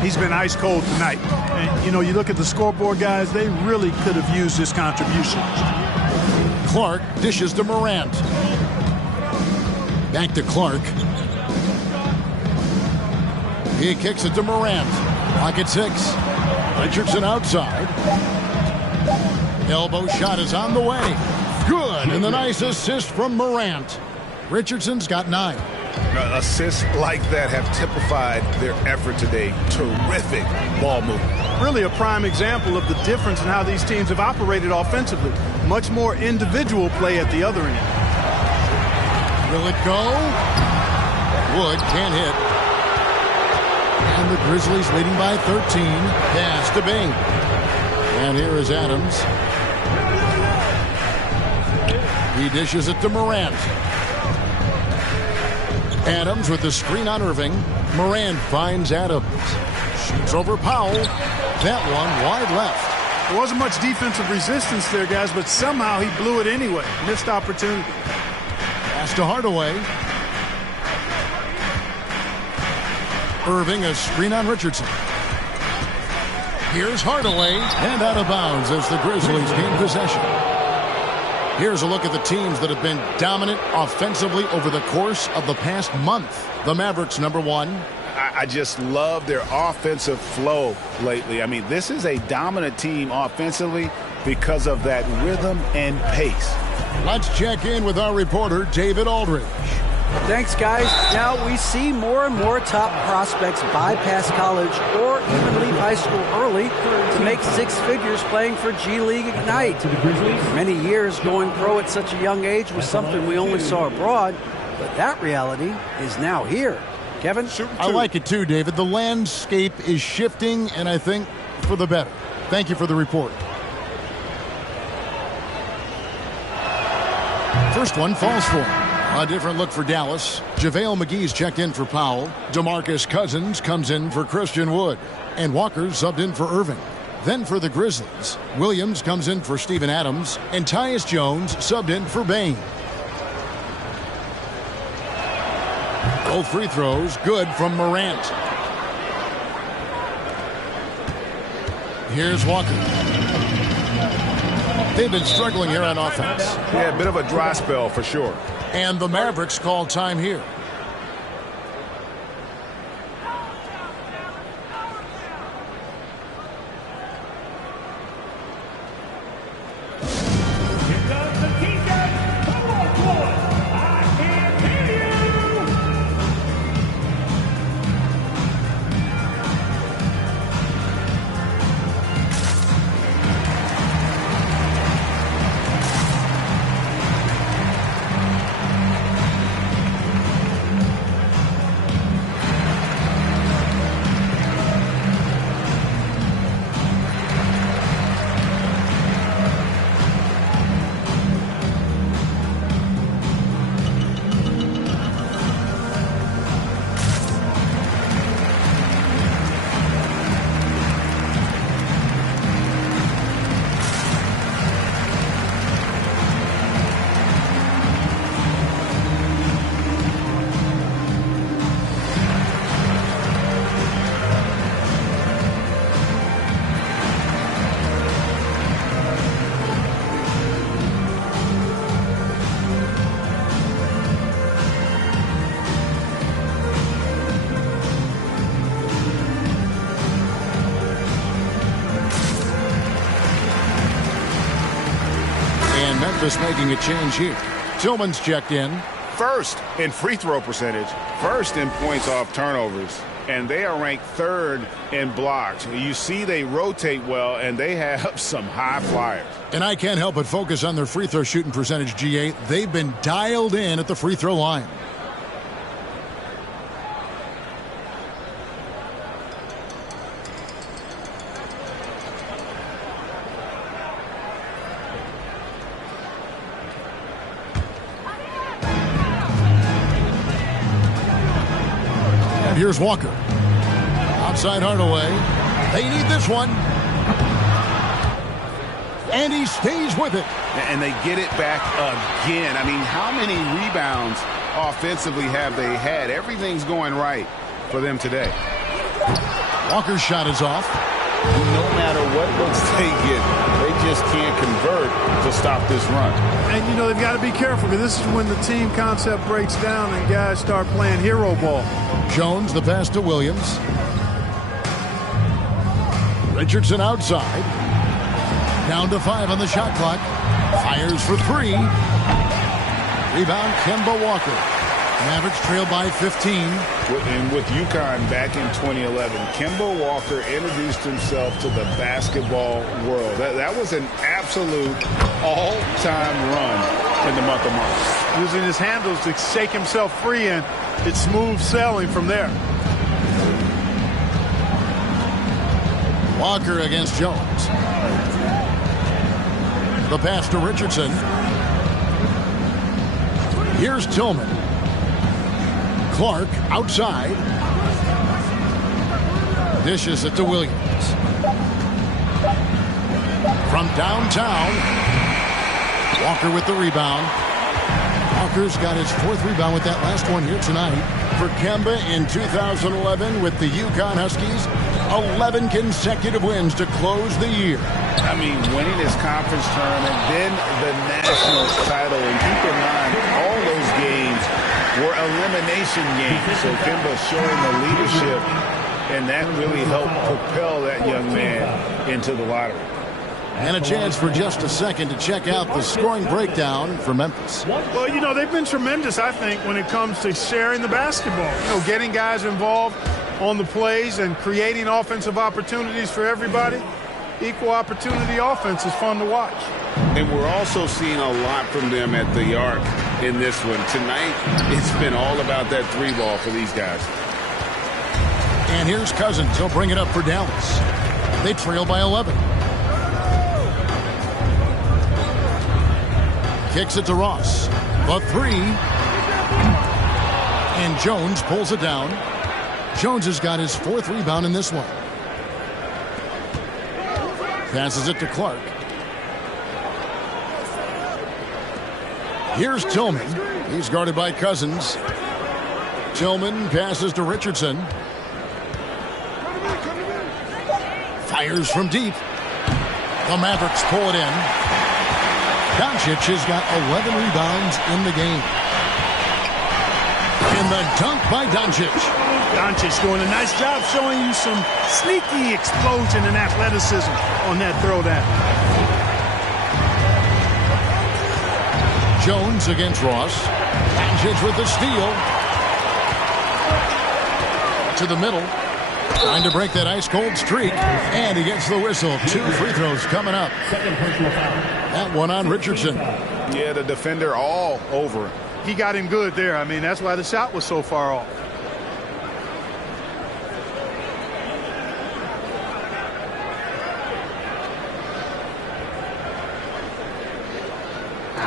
He's been ice cold tonight. And, you know, you look at the scoreboard, guys, they really could have used his contribution. Clark dishes to Morant. Back to Clark. He kicks it to Morant. Clock at 6. Richardson outside. Elbow shot is on the way. Good, and the nice assist from Morant. Richardson's got 9. Assists like that have typified their effort today. Terrific ball movement. Really a prime example of the difference in how these teams have operated offensively. Much more individual play at the other end. Will it go? Wood can't hit. And the Grizzlies leading by 13. Pass to Bing. And here is Adams. He dishes it to Morant. Adams with the screen on Irving. Morant finds Adams. Shoots over Powell. That one wide left. There wasn't much defensive resistance there, guys, but somehow he blew it anyway. Missed opportunity. Pass to Hardaway. Irving, a screen on Richardson. Here's Hardaway, and out of bounds as the Grizzlies gain possession. Here's a look at the teams that have been dominant offensively over the course of the past month. The Mavericks, number 1. I just love their offensive flow lately. I mean, this is a dominant team offensively because of that rhythm and pace. Let's check in with our reporter, David Aldridge. Thanks, guys. Now we see more and more top prospects bypass college or even leave high school early to make 6 figures playing for G League Ignite. For many years, going pro at such a young age was something we only saw abroad, but that reality is now here. Kevin? I like it too, David. The landscape is shifting, and I think for the better. Thank you for the report. First one falls for him. A different look for Dallas. JaVale McGee's checked in for Powell. DeMarcus Cousins comes in for Christian Wood. And Walker's subbed in for Irving. Then for the Grizzlies, Williams comes in for Steven Adams. And Tyus Jones subbed in for Bane. Both free throws good from Morant. Here's Walker. They've been struggling here on offense. Yeah, a bit of a dry spell for sure. And the Mavericks call time here. Memphis making a change here. Tillman's checked in. First in free throw percentage, first in points off turnovers, and they are ranked third in blocks. You see they rotate well, and they have some high flyers. And I can't help but focus on their free throw shooting percentage, GA. They've been dialed in at the free throw line. Here's Walker. Outside Hardaway. They need this one. And he stays with it. And they get it back again. I mean, how many rebounds offensively have they had? Everything's going right for them today. Walker's shot is off. No matter what looks they get, they just can't convert to stop this run. And, you know, they've got to be careful because this is when the team concept breaks down and guys start playing hero ball. Jones, the pass to Williams. Richardson outside. Down to 5 on the shot clock. Fires for 3. Rebound, Kemba Walker. Mavericks trail by 15. And with UConn back in 2011, Kemba Walker introduced himself to the basketball world. That was an absolute all-time run in the month of March. Using his handles to shake himself free, and it's smooth sailing from there. Walker against Jones. The pass to Richardson. Here's Tillman. Clark outside. Dishes it to Williams. From downtown. Walker with the rebound. Walker's got his 4th rebound with that last one here tonight. For Kemba in 2011 with the UConn Huskies, 11 consecutive wins to close the year. I mean, winning his conference tournament, then the national title. And keep in mind, all those games were elimination games. So Kemba showing the leadership, and that really helped propel that young man into the lottery. And a chance for just a second to check out the scoring breakdown for Memphis. Well, you know, they've been tremendous, I think, when it comes to sharing the basketball. You know, getting guys involved on the plays and creating offensive opportunities for everybody. Equal opportunity offense is fun to watch. And we're also seeing a lot from them at the arc in this one. Tonight, it's been all about that 3 ball for these guys. And here's Cousins. He'll bring it up for Dallas. They trail by 11. Kicks it to Ross. The 3. And Jones pulls it down. Jones has got his 4th rebound in this one. Passes it to Clark. Here's Tillman. He's guarded by Cousins. Tillman passes to Richardson. Fires from deep. The Mavericks pull it in. Doncic has got 11 rebounds in the game. And the dunk by Doncic. Doncic doing a nice job showing you some sneaky explosion and athleticism on that throwdown. Jones against Ross. Doncic with the steal. To the middle. Trying to break that ice-cold streak. And he gets the whistle. 2 free throws coming up. That one on Richardson. Yeah, the defender all over him. He got him good there. I mean, that's why the shot was so far off.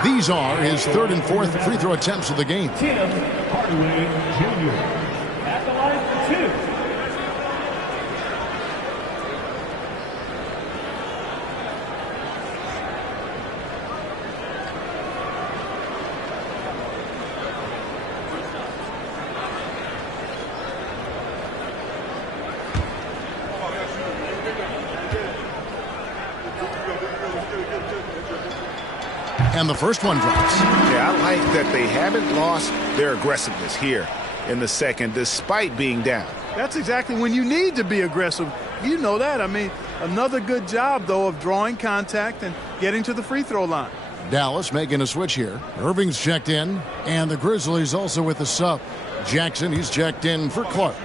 These are his 3rd and 4th free throw attempts of the game. Tim Hardaway Jr. at the line for 2. And the first one drops. Yeah, I like that they haven't lost their aggressiveness here in the second, despite being down. That's exactly when you need to be aggressive. You know that. I mean, another good job, though, of drawing contact and getting to the free throw line. Dallas making a switch here. Irving's checked in, and the Grizzlies also with the sub. Jackson, he's checked in for Clark.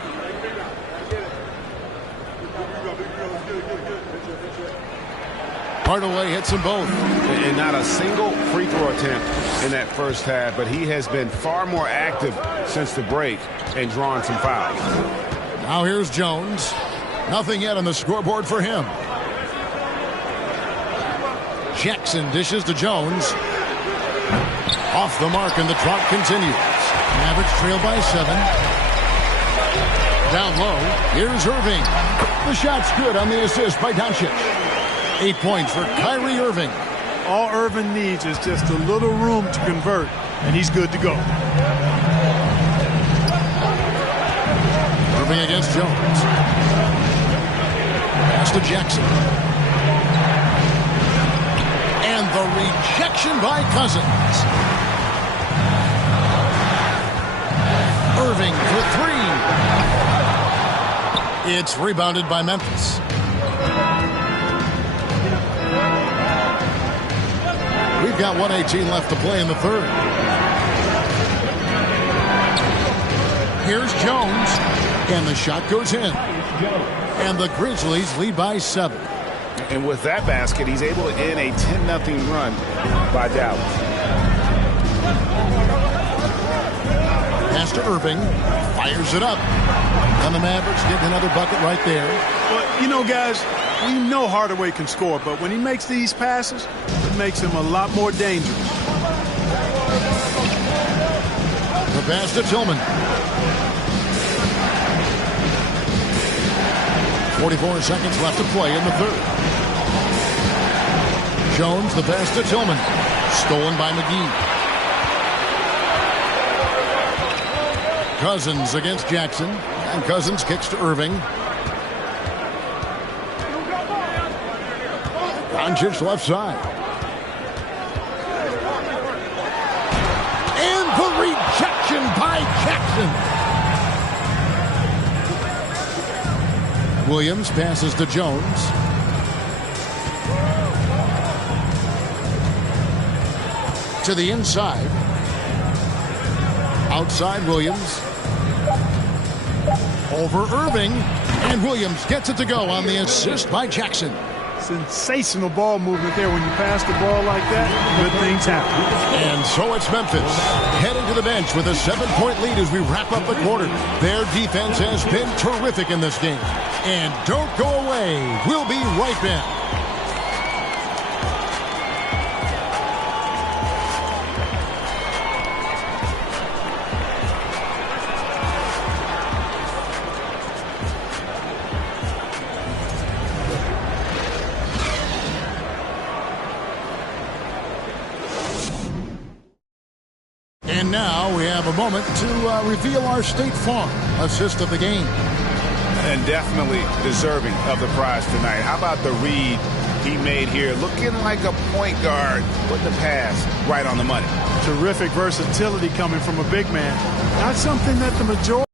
Hardaway hits them both. And not a single free throw attempt in that first half, but he has been far more active since the break and drawing some fouls. Now here's Jones. Nothing yet on the scoreboard for him. Jackson dishes to Jones. Off the mark, and the drought continues. Mavericks trail by 7. Down low, here's Irving. The shot's good on the assist by Doncic. 8 points for Kyrie Irving. All Irving needs is just a little room to convert, and he's good to go. Irving against Jones. Pass to Jackson. And the rejection by Cousins. Irving for 3. It's rebounded by Memphis. We've got 1:18 left to play in the third. Here's Jones, and the shot goes in. And the Grizzlies lead by 7. And with that basket, he's able to end a 10-0 run by Dallas. Pass to Irving, fires it up. And the Mavericks get another bucket right there. Well, you know, guys, we know Hardaway can score, but when he makes these passes, it makes him a lot more dangerous. The pass to Tillman. 44 seconds left to play in the third. Jones, the pass to Tillman. Stolen by McGee. Cousins against Jackson. And Cousins kicks to Irving. Doncic left side. And the rejection by Jackson. Williams passes to Jones. To the inside. Outside Williams. Over Irving. And Williams gets it to go on the assist by Jackson. Sensational ball movement there. When you pass the ball like that, good things happen. And so it's Memphis heading to the bench with a 7-point lead as we wrap up the quarter. Their defense has been terrific in this game. And don't go away. We'll be right back. And now we have a moment to reveal our State Farm assist of the game. And definitely deserving of the prize tonight. How about the read he made here? Looking like a point guard, put the pass right on the money. Terrific versatility coming from a big man. Not something that the majority.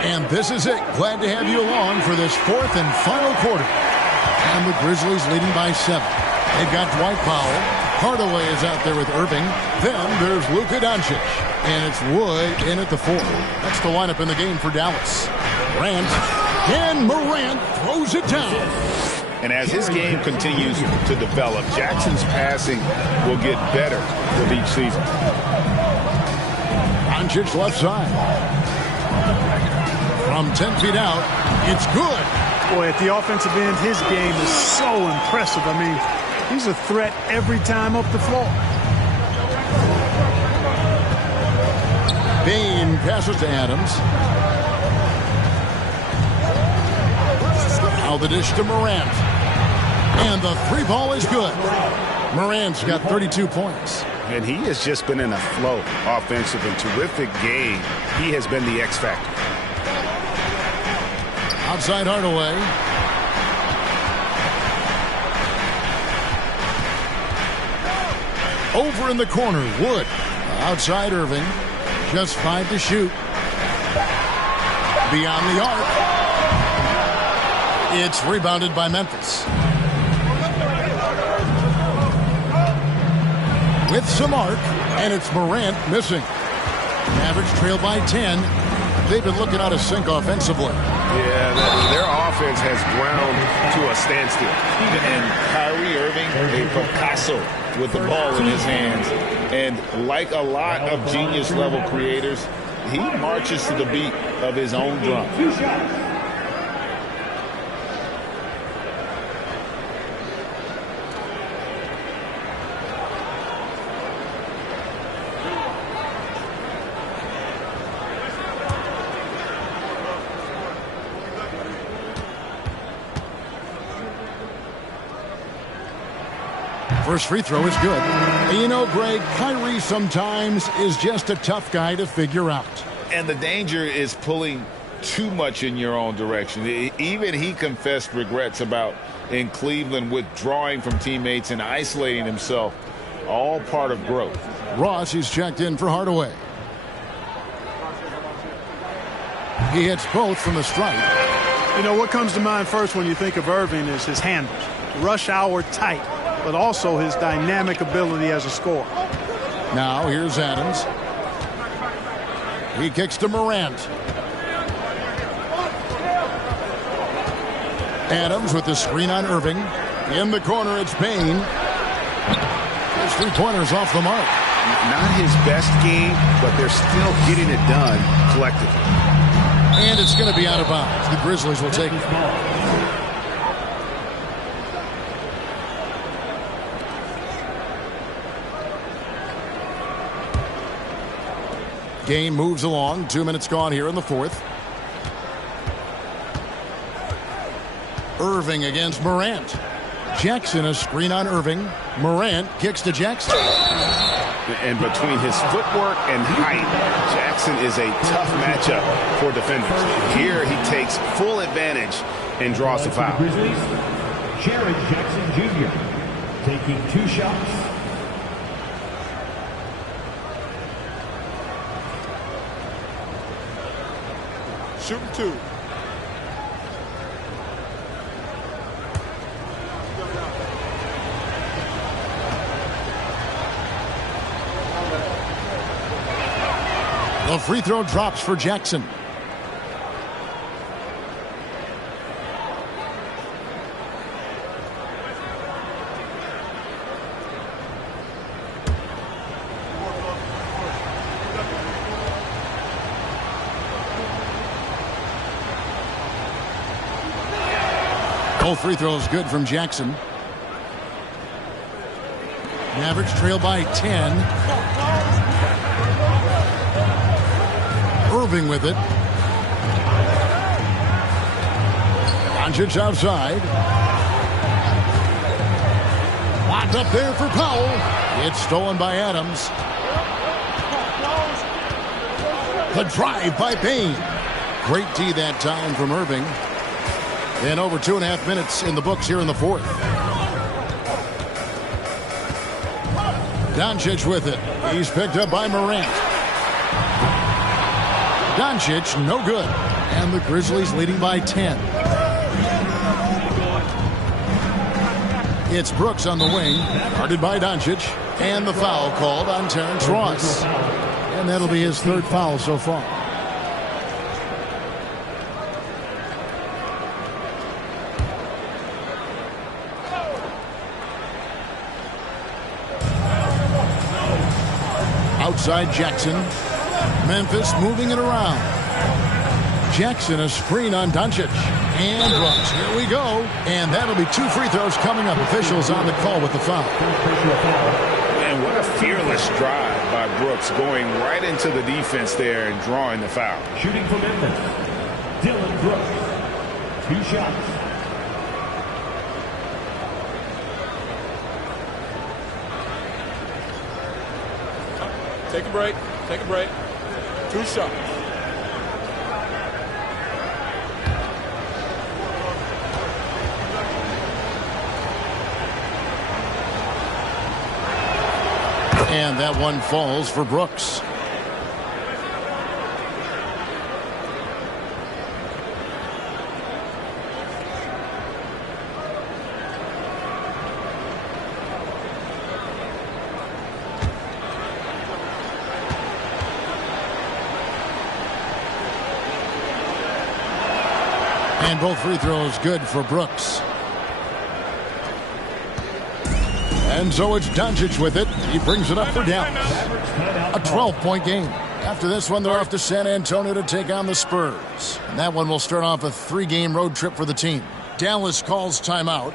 And this is it. Glad to have you along for this fourth and final quarter. And the Grizzlies leading by 7. They've got Dwight Powell. Hardaway is out there with Irving. Then there's Luka Doncic. And it's Wood in at the 4. That's the lineup in the game for Dallas. Morant. And Morant throws it down. And as his game continues to develop, Jackson's passing will get better with each season. Doncic left side. From 10 feet out, it's good. Boy, at the offensive end, his game is so impressive. I mean, he's a threat every time up the floor. Bain passes to Adams. Now the dish to Morant. And the 3 ball is good. Morant's got 32 points. And he has just been in a flow offensively. Terrific game. He has been the X factor. Outside Hardaway. Over in the corner, Wood. Outside Irving. Just 5 to shoot. Beyond the arc. It's rebounded by Memphis. With some arc, and it's Morant missing. Mavericks trail by 10. They've been looking out of sync offensively. Yeah, their offense has ground to a standstill. And Kyrie Irving, a Picasso with the ball in his hands. And like a lot of genius-level creators, he marches to the beat of his own drum. First free throw is good. And you know, Greg, Kyrie sometimes is just a tough guy to figure out. And the danger is pulling too much in your own direction. Even he confessed regrets about in Cleveland withdrawing from teammates and isolating himself. All part of growth. Ross is checked in for Hardaway. He hits both from the stripe. You know, what comes to mind first when you think of Irving is his handles. Rush hour tight, but also his dynamic ability as a scorer. Now here's Adams. He kicks to Morant. Adams with the screen on Irving. In the corner, it's Bain. His three-pointers off the mark. Not his best game, but they're still getting it done collectively. And it's going to be out of bounds. The Grizzlies will take it. Game moves along. 2 minutes gone here in the fourth. Irving against Morant. Jackson a screen on Irving. Morant kicks to Jackson. And between his footwork and height, Jackson is a tough matchup for defenders. Here he takes full advantage and draws the foul. Grizzlies, Jared Jackson Jr. taking 2 shots. Shooting 2. The free throw drops for Jackson. Both free throws good from Jackson. Mavericks trail by 10. Irving with it. Doncic outside. Locked up there for Powell. It's stolen by Adams. The drive by Bain. Great D that time from Irving. And over 2.5 minutes in the books here in the fourth. Doncic with it. He's picked up by Morant. Doncic, no good. And the Grizzlies leading by 10. It's Brooks on the wing, guarded by Doncic. And the foul called on Terrence Ross. And that'll be his 3rd foul so far. Outside Jackson. Memphis moving it around. Jackson a screen on Doncic. And Brooks. Here we go. And that'll be 2 free throws coming up. Officials on the call with the foul. And what a fearless drive by Brooks, going right into the defense there and drawing the foul. Shooting for Memphis, Dylan Brooks. 2 shots. Take a break. Take a break. 2 shots. And that one falls for Brooks. And both free throws good for Brooks. And so it's Doncic with it. He brings it up for Dallas. A 12-point game. After this one, they're off to San Antonio to take on the Spurs. And that one will start off a 3-game road trip for the team. Dallas calls timeout.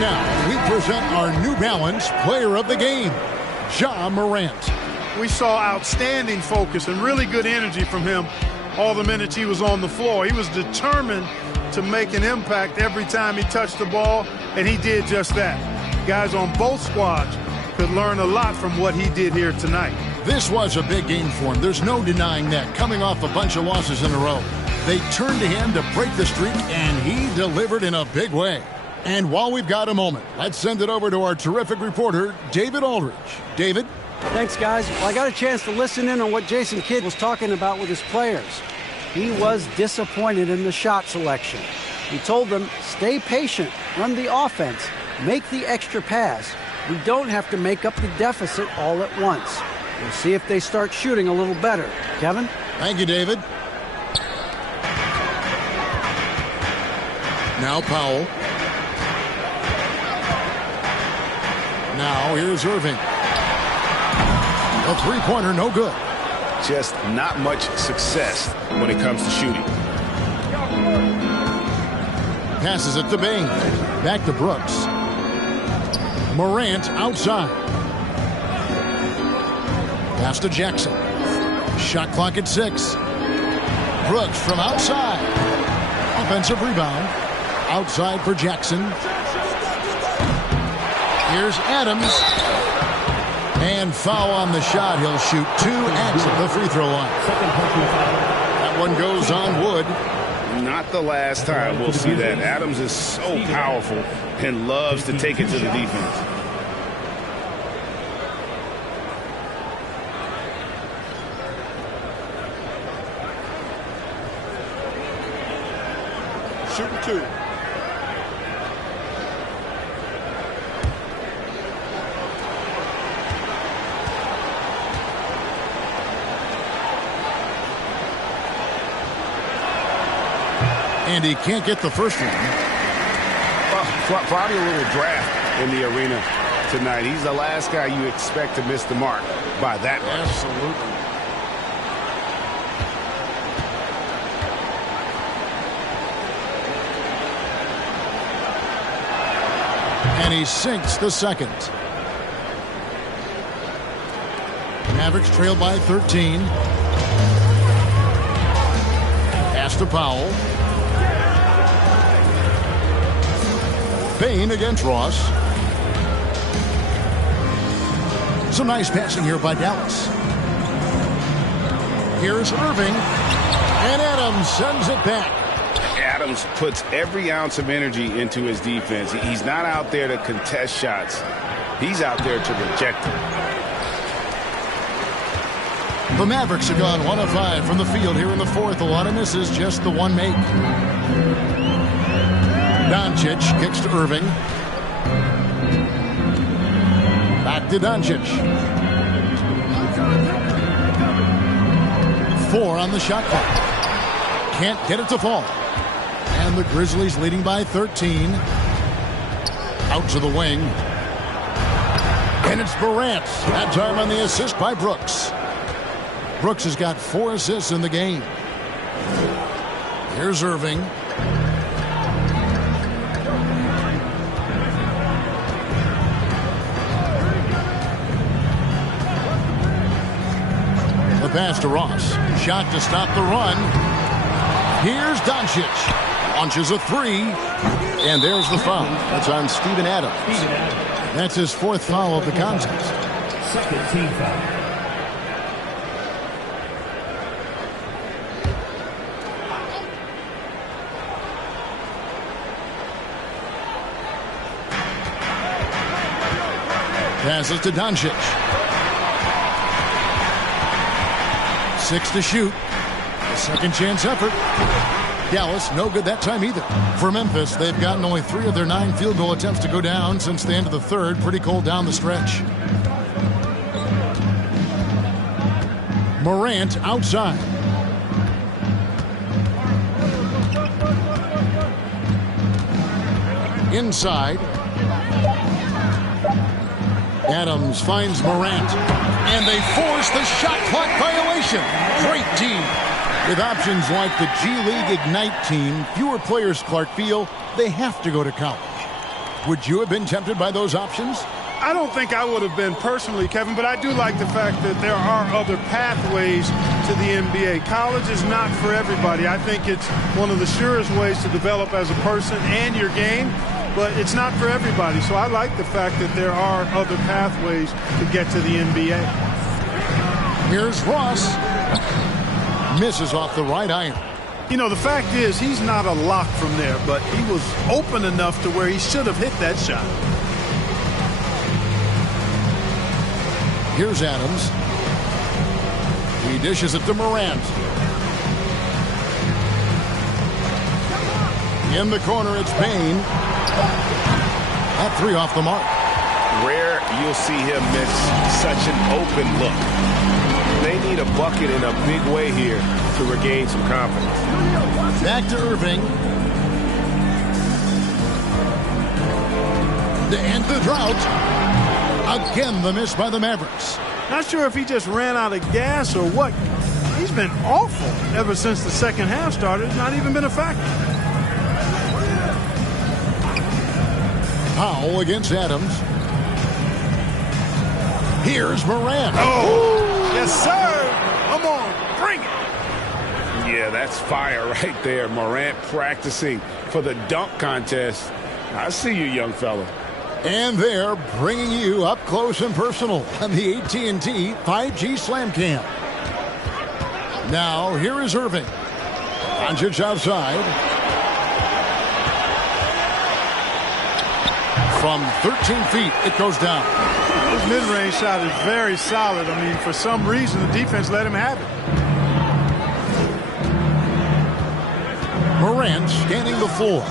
Now we present our New Balance Player of the Game, Ja Morant. We saw outstanding focus and really good energy from him all the minutes he was on the floor. He was determined to make an impact every time he touched the ball, and he did just that. Guys on both squads could learn a lot from what he did here tonight. This was a big game for him. There's no denying that, coming off a bunch of losses in a row. They turned to him to break the streak, and he delivered in a big way. And while we've got a moment, let's send it over to our terrific reporter, David Aldridge. David? Thanks, guys. Well, I got a chance to listen in on what Jason Kidd was talking about with his players. He was disappointed in the shot selection. He told them, stay patient, run the offense, make the extra pass. We don't have to make up the deficit all at once. We'll see if they start shooting a little better. Kevin? Thank you, David. Now Powell. Now here's Irving. A three-pointer, no good. Just not much success when it comes to shooting. Passes it to Bain. Back to Brooks. Morant outside. Pass to Jackson. Shot clock at 6. Brooks from outside. Offensive rebound. Outside for Jackson. Here's Adams. And foul on the shot. He'll shoot 2 at the free throw line. That one goes on wood. Not the last time we'll see that. Adams is so powerful and loves to take it to the defense. Shooting 2. And he can't get the first one. Probably a little draft in the arena tonight. He's the last guy you expect to miss the mark by that much. Absolutely. And he sinks the second. Mavericks trail by 13. Pass to Powell. Bain against Ross. Some nice passing here by Dallas. Here's Irving. And Adams sends it back. Adams puts every ounce of energy into his defense. He's not out there to contest shots. He's out there to reject them. The Mavericks have gone 1 of 5 from the field here in the fourth. A lot of misses, just the one make. Doncic kicks to Irving. to Doncic. 4 on the shot clock. Can't get it to fall. And the Grizzlies leading by 13. Out to the wing. And it's Morant. That time on the assist by Brooks. Brooks has got 4 assists in the game. Here's Irving. The pass to Ross. Shot to stop the run. Here's Doncic. Launches a 3. And there's the foul. That's on Steven Adams. That's his 4th foul of the contest. Second team foul. Passes to Doncic. 6 to shoot. A second chance effort. Dallas, no good that time either. For Memphis, they've gotten only 3 of their 9 field goal attempts to go down since the end of the third. Pretty cold down the stretch. Morant outside. Inside. Adams finds Morant. And they force the shot clock violation. Great team. With options like the G League Ignite team, fewer players Clark feel they have to go to college. Would you have been tempted by those options? I don't think I would have been personally, Kevin, but I do like the fact that there are other pathways to the NBA. College is not for everybody. I think it's one of the surest ways to develop as a person and your game, but it's not for everybody. So I like the fact that there are other pathways to get to the NBA. Here's Ross. Misses off the right iron. You know, the fact is he's not a lock from there, but he was open enough to where he should have hit that shot. Here's Adams. He dishes it to Morant. In the corner, it's Payne. That 3 off the mark. Rare you'll see him miss such an open look. They need a bucket in a big way here to regain some confidence. Back to Irving. To end the drought. Again, the miss by the Mavericks. Not sure if he just ran out of gas or what. He's been awful ever since the second half started. Not even been a factor. Powell against Adams. Here's Morant. Oh, yes, sir. Come on, bring it. Yeah, that's fire right there. Morant practicing for the dunk contest. I see you, young fella. And they're bringing you up close and personal on the AT&T 5G Slam Cam. Now, here is Irving. Doncic outside. From 13 feet, it goes down. His mid-range shot is very solid. I mean, for some reason, the defense let him have it. Morant scanning the floor.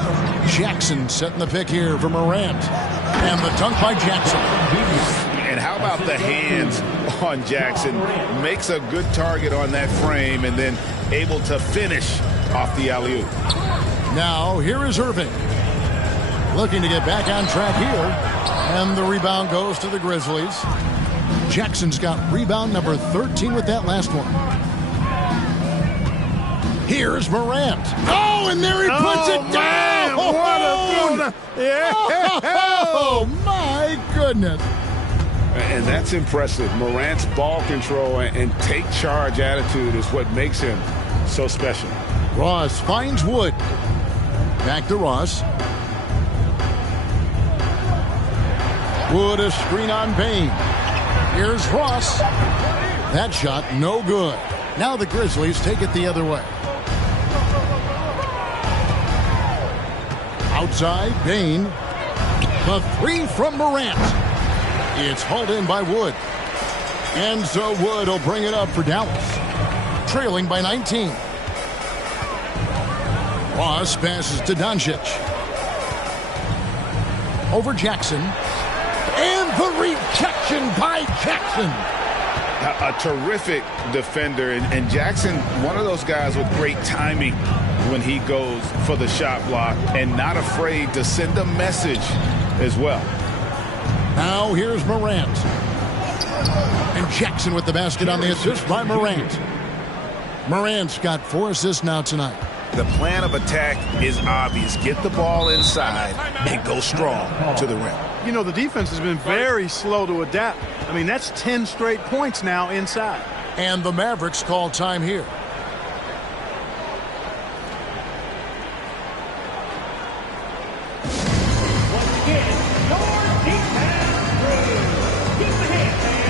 Jackson setting the pick here for Morant. And the dunk by Jackson. And how about the hands on Jackson? Makes a good target on that frame and then able to finish off the alley-oop. Now, here is Irving. Looking to get back on track here. And the rebound goes to the Grizzlies. Jackson's got rebound number 13 with that last one. Here's Morant. Oh, and there he puts it down. What a yeah. Oh, my goodness. And that's impressive. Morant's ball control and take charge attitude is what makes him so special. Ross finds Wood. Back to Ross. Wood a screen on Payne. Here's Ross. That shot no good. Now the Grizzlies take it the other way. Outside, Payne. The 3 from Morant. It's hauled in by Wood. And so Wood will bring it up for Dallas. Trailing by 19. Ross passes to Doncic. Over Jackson. And the rejection by Jackson. A terrific defender, and Jackson, one of those guys with great timing when he goes for the shot block and not afraid to send a message as well. Now here's Morant. And Jackson with the basket on the assist by Morant. Morant's got 4 assists now tonight. The plan of attack is obvious. Get the ball inside and go strong to the rim. You know, the defense has been very slow to adapt. I mean, that's 10 straight points now inside. And the Mavericks call time here. Once again, your defense crew. Keep the hands, man.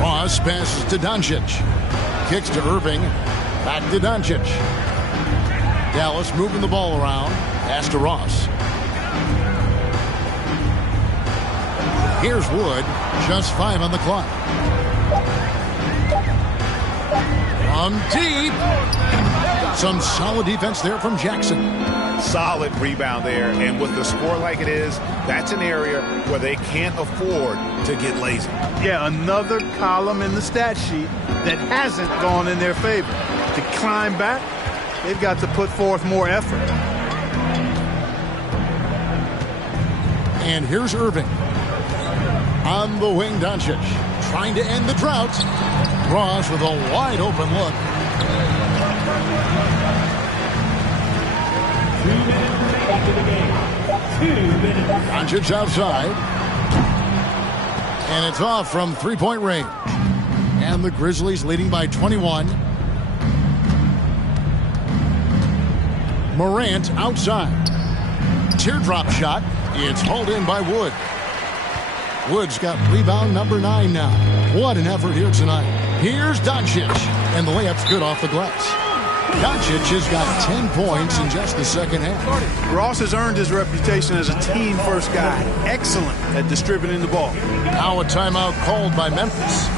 Ross passes to Doncic. Kicks to Irving. Back to Doncic. Dallas moving the ball around. Pass to Ross. Here's Wood. Just 5 on the clock. From deep. Some solid defense there from Jackson. Solid rebound there, and with the score like it is, that's an area where they can't afford to get lazy. Yeah, another column in the stat sheet that hasn't gone in their favor. To climb back, they've got to put forth more effort. And here's Irving. On the wing, Doncic. Trying to end the drought. Ross with a wide open look. 2 minutes remaining to the game. 2 minutes. Doncic outside. And it's off from three-point range. And the Grizzlies leading by 21. Morant outside. Teardrop shot. It's hauled in by Wood. Wood's got rebound number 9 now. What an effort here tonight. Here's Doncic. And the layup's good off the glass. Doncic has got 10 points in just the second half. Ross has earned his reputation as a team-first guy. Excellent at distributing the ball. Now a timeout called by Memphis.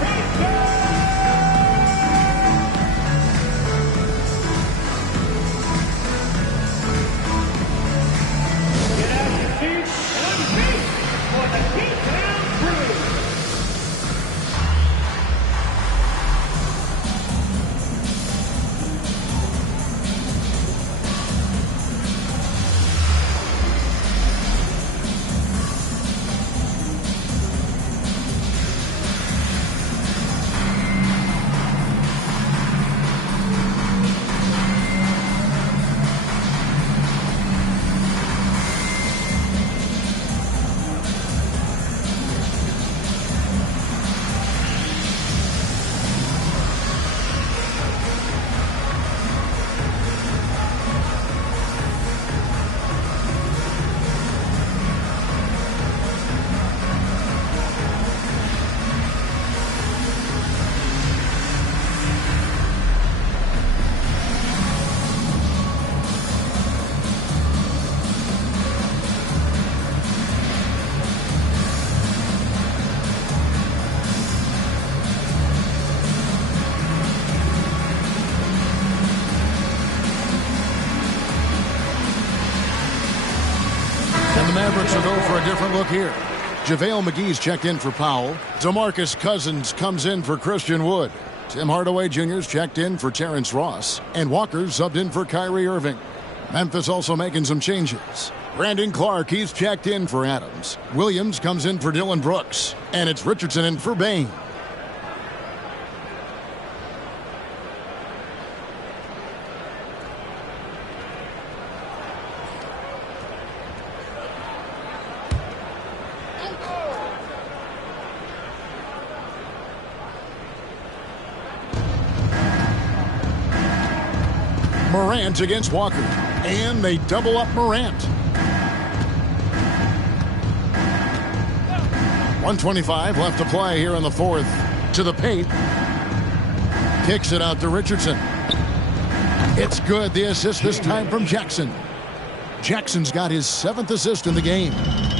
Get out your seats and unseat for the T-Town Crew. And the Mavericks will go for a different look here. JaVale McGee's checked in for Powell. DeMarcus Cousins comes in for Christian Wood. Tim Hardaway Jr.'s checked in for Terrence Ross. And Walker's subbed in for Kyrie Irving. Memphis also making some changes. Brandon Clark, he's checked in for Adams. Williams comes in for Dylan Brooks. And it's Richardson in for Bain. Morant against Walker. And they double up Morant. 1:25 left to play here in the fourth. To the paint. Kicks it out to Richardson. It's good. The assist this time from Jackson. Jackson's got his 7th assist in the game.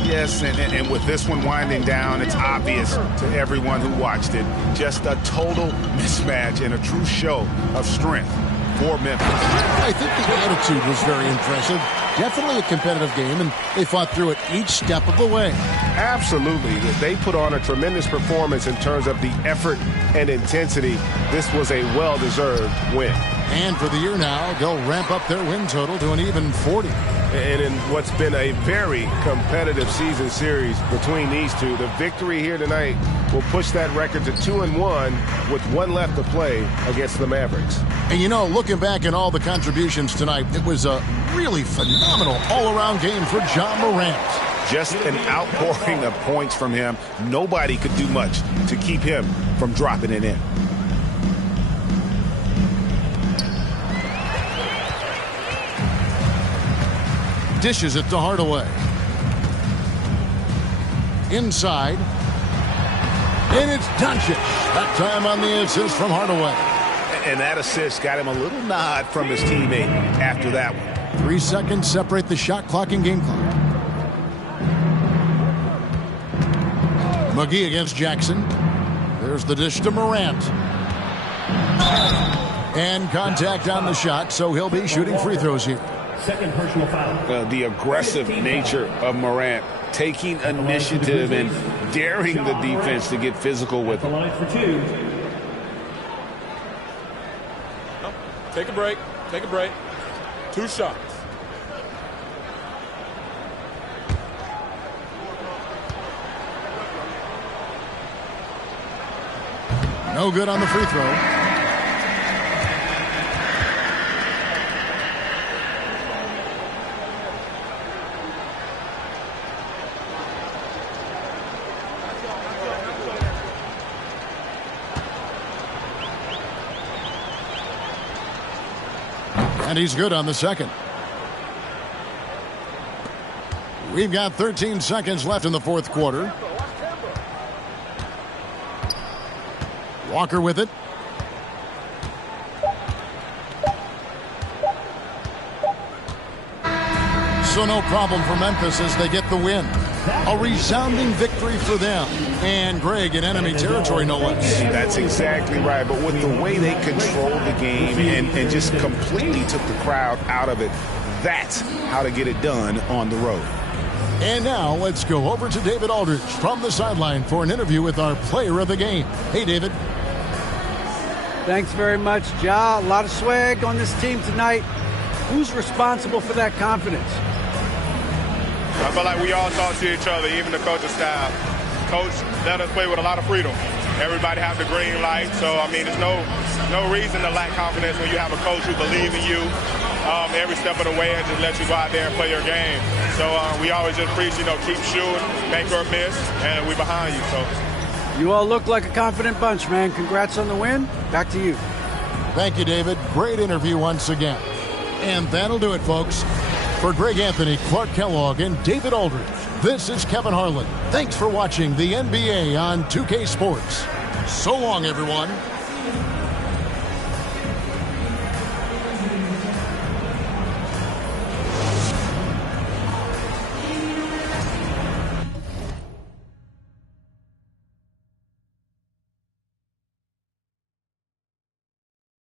Yes, and with this one winding down, it's obvious to everyone who watched it. Just a total mismatch and a true show of strength for Memphis. I think the attitude was very impressive. Definitely a competitive game, and they fought through it each step of the way. Absolutely. They put on a tremendous performance in terms of the effort and intensity. This was a well-deserved win. And for the year now, they'll ramp up their win total to an even 40. And in what's been a very competitive season series between these two, the victory here tonight will push that record to 2-1 with one left to play against the Mavericks. And you know, looking back at all the contributions tonight, it was a really phenomenal all-around game for Ja Morant. Just an outpouring of points from him. Nobody could do much to keep him from dropping it in. Dishes it to Hardaway. Inside. And it's Doncic. That time on the assist from Hardaway. And that assist got him a little nod from his teammate after that one. 3 seconds separate the shot clock and game clock. McGee against Jackson. There's the dish to Morant. And contact on the shot, so he'll be shooting free throws here. Second personal foul. The aggressive nature of Morant, taking initiative and daring the defense to get physical with him. The line for 2. Take a break. Take a break. 2 shots. No good on the free throw. And he's good on the second. We've got 13 seconds left in the fourth quarter. Walker with it. So no problem for Memphis as they get the win. A resounding victory for them. And Greg in enemy territory, no less. That's exactly right. But with the way they controlled the game and just completely took the crowd out of it, that's how to get it done on the road. And now let's go over to David Aldridge from the sideline for an interview with our player of the game. Hey, David. Thanks very much, Ja. A lot of swag on this team tonight. Who's responsible for that confidence? I feel like we all talk to each other, even the coaching staff. Coach let us play with a lot of freedom. Everybody have the green light, so I mean, there's no reason to lack confidence when you have a coach who believes in you every step of the way and just let you go out there and play your game. So we always just preach, keep shooting, make or miss, and we behind you. So you all look like a confident bunch, man. Congrats on the win. Back to you. Thank you, David. Great interview once again. And that'll do it, folks. For Greg Anthony, Clark Kellogg, and David Aldridge, this is Kevin Harlan. Thanks for watching the NBA on 2K Sports. So long, everyone.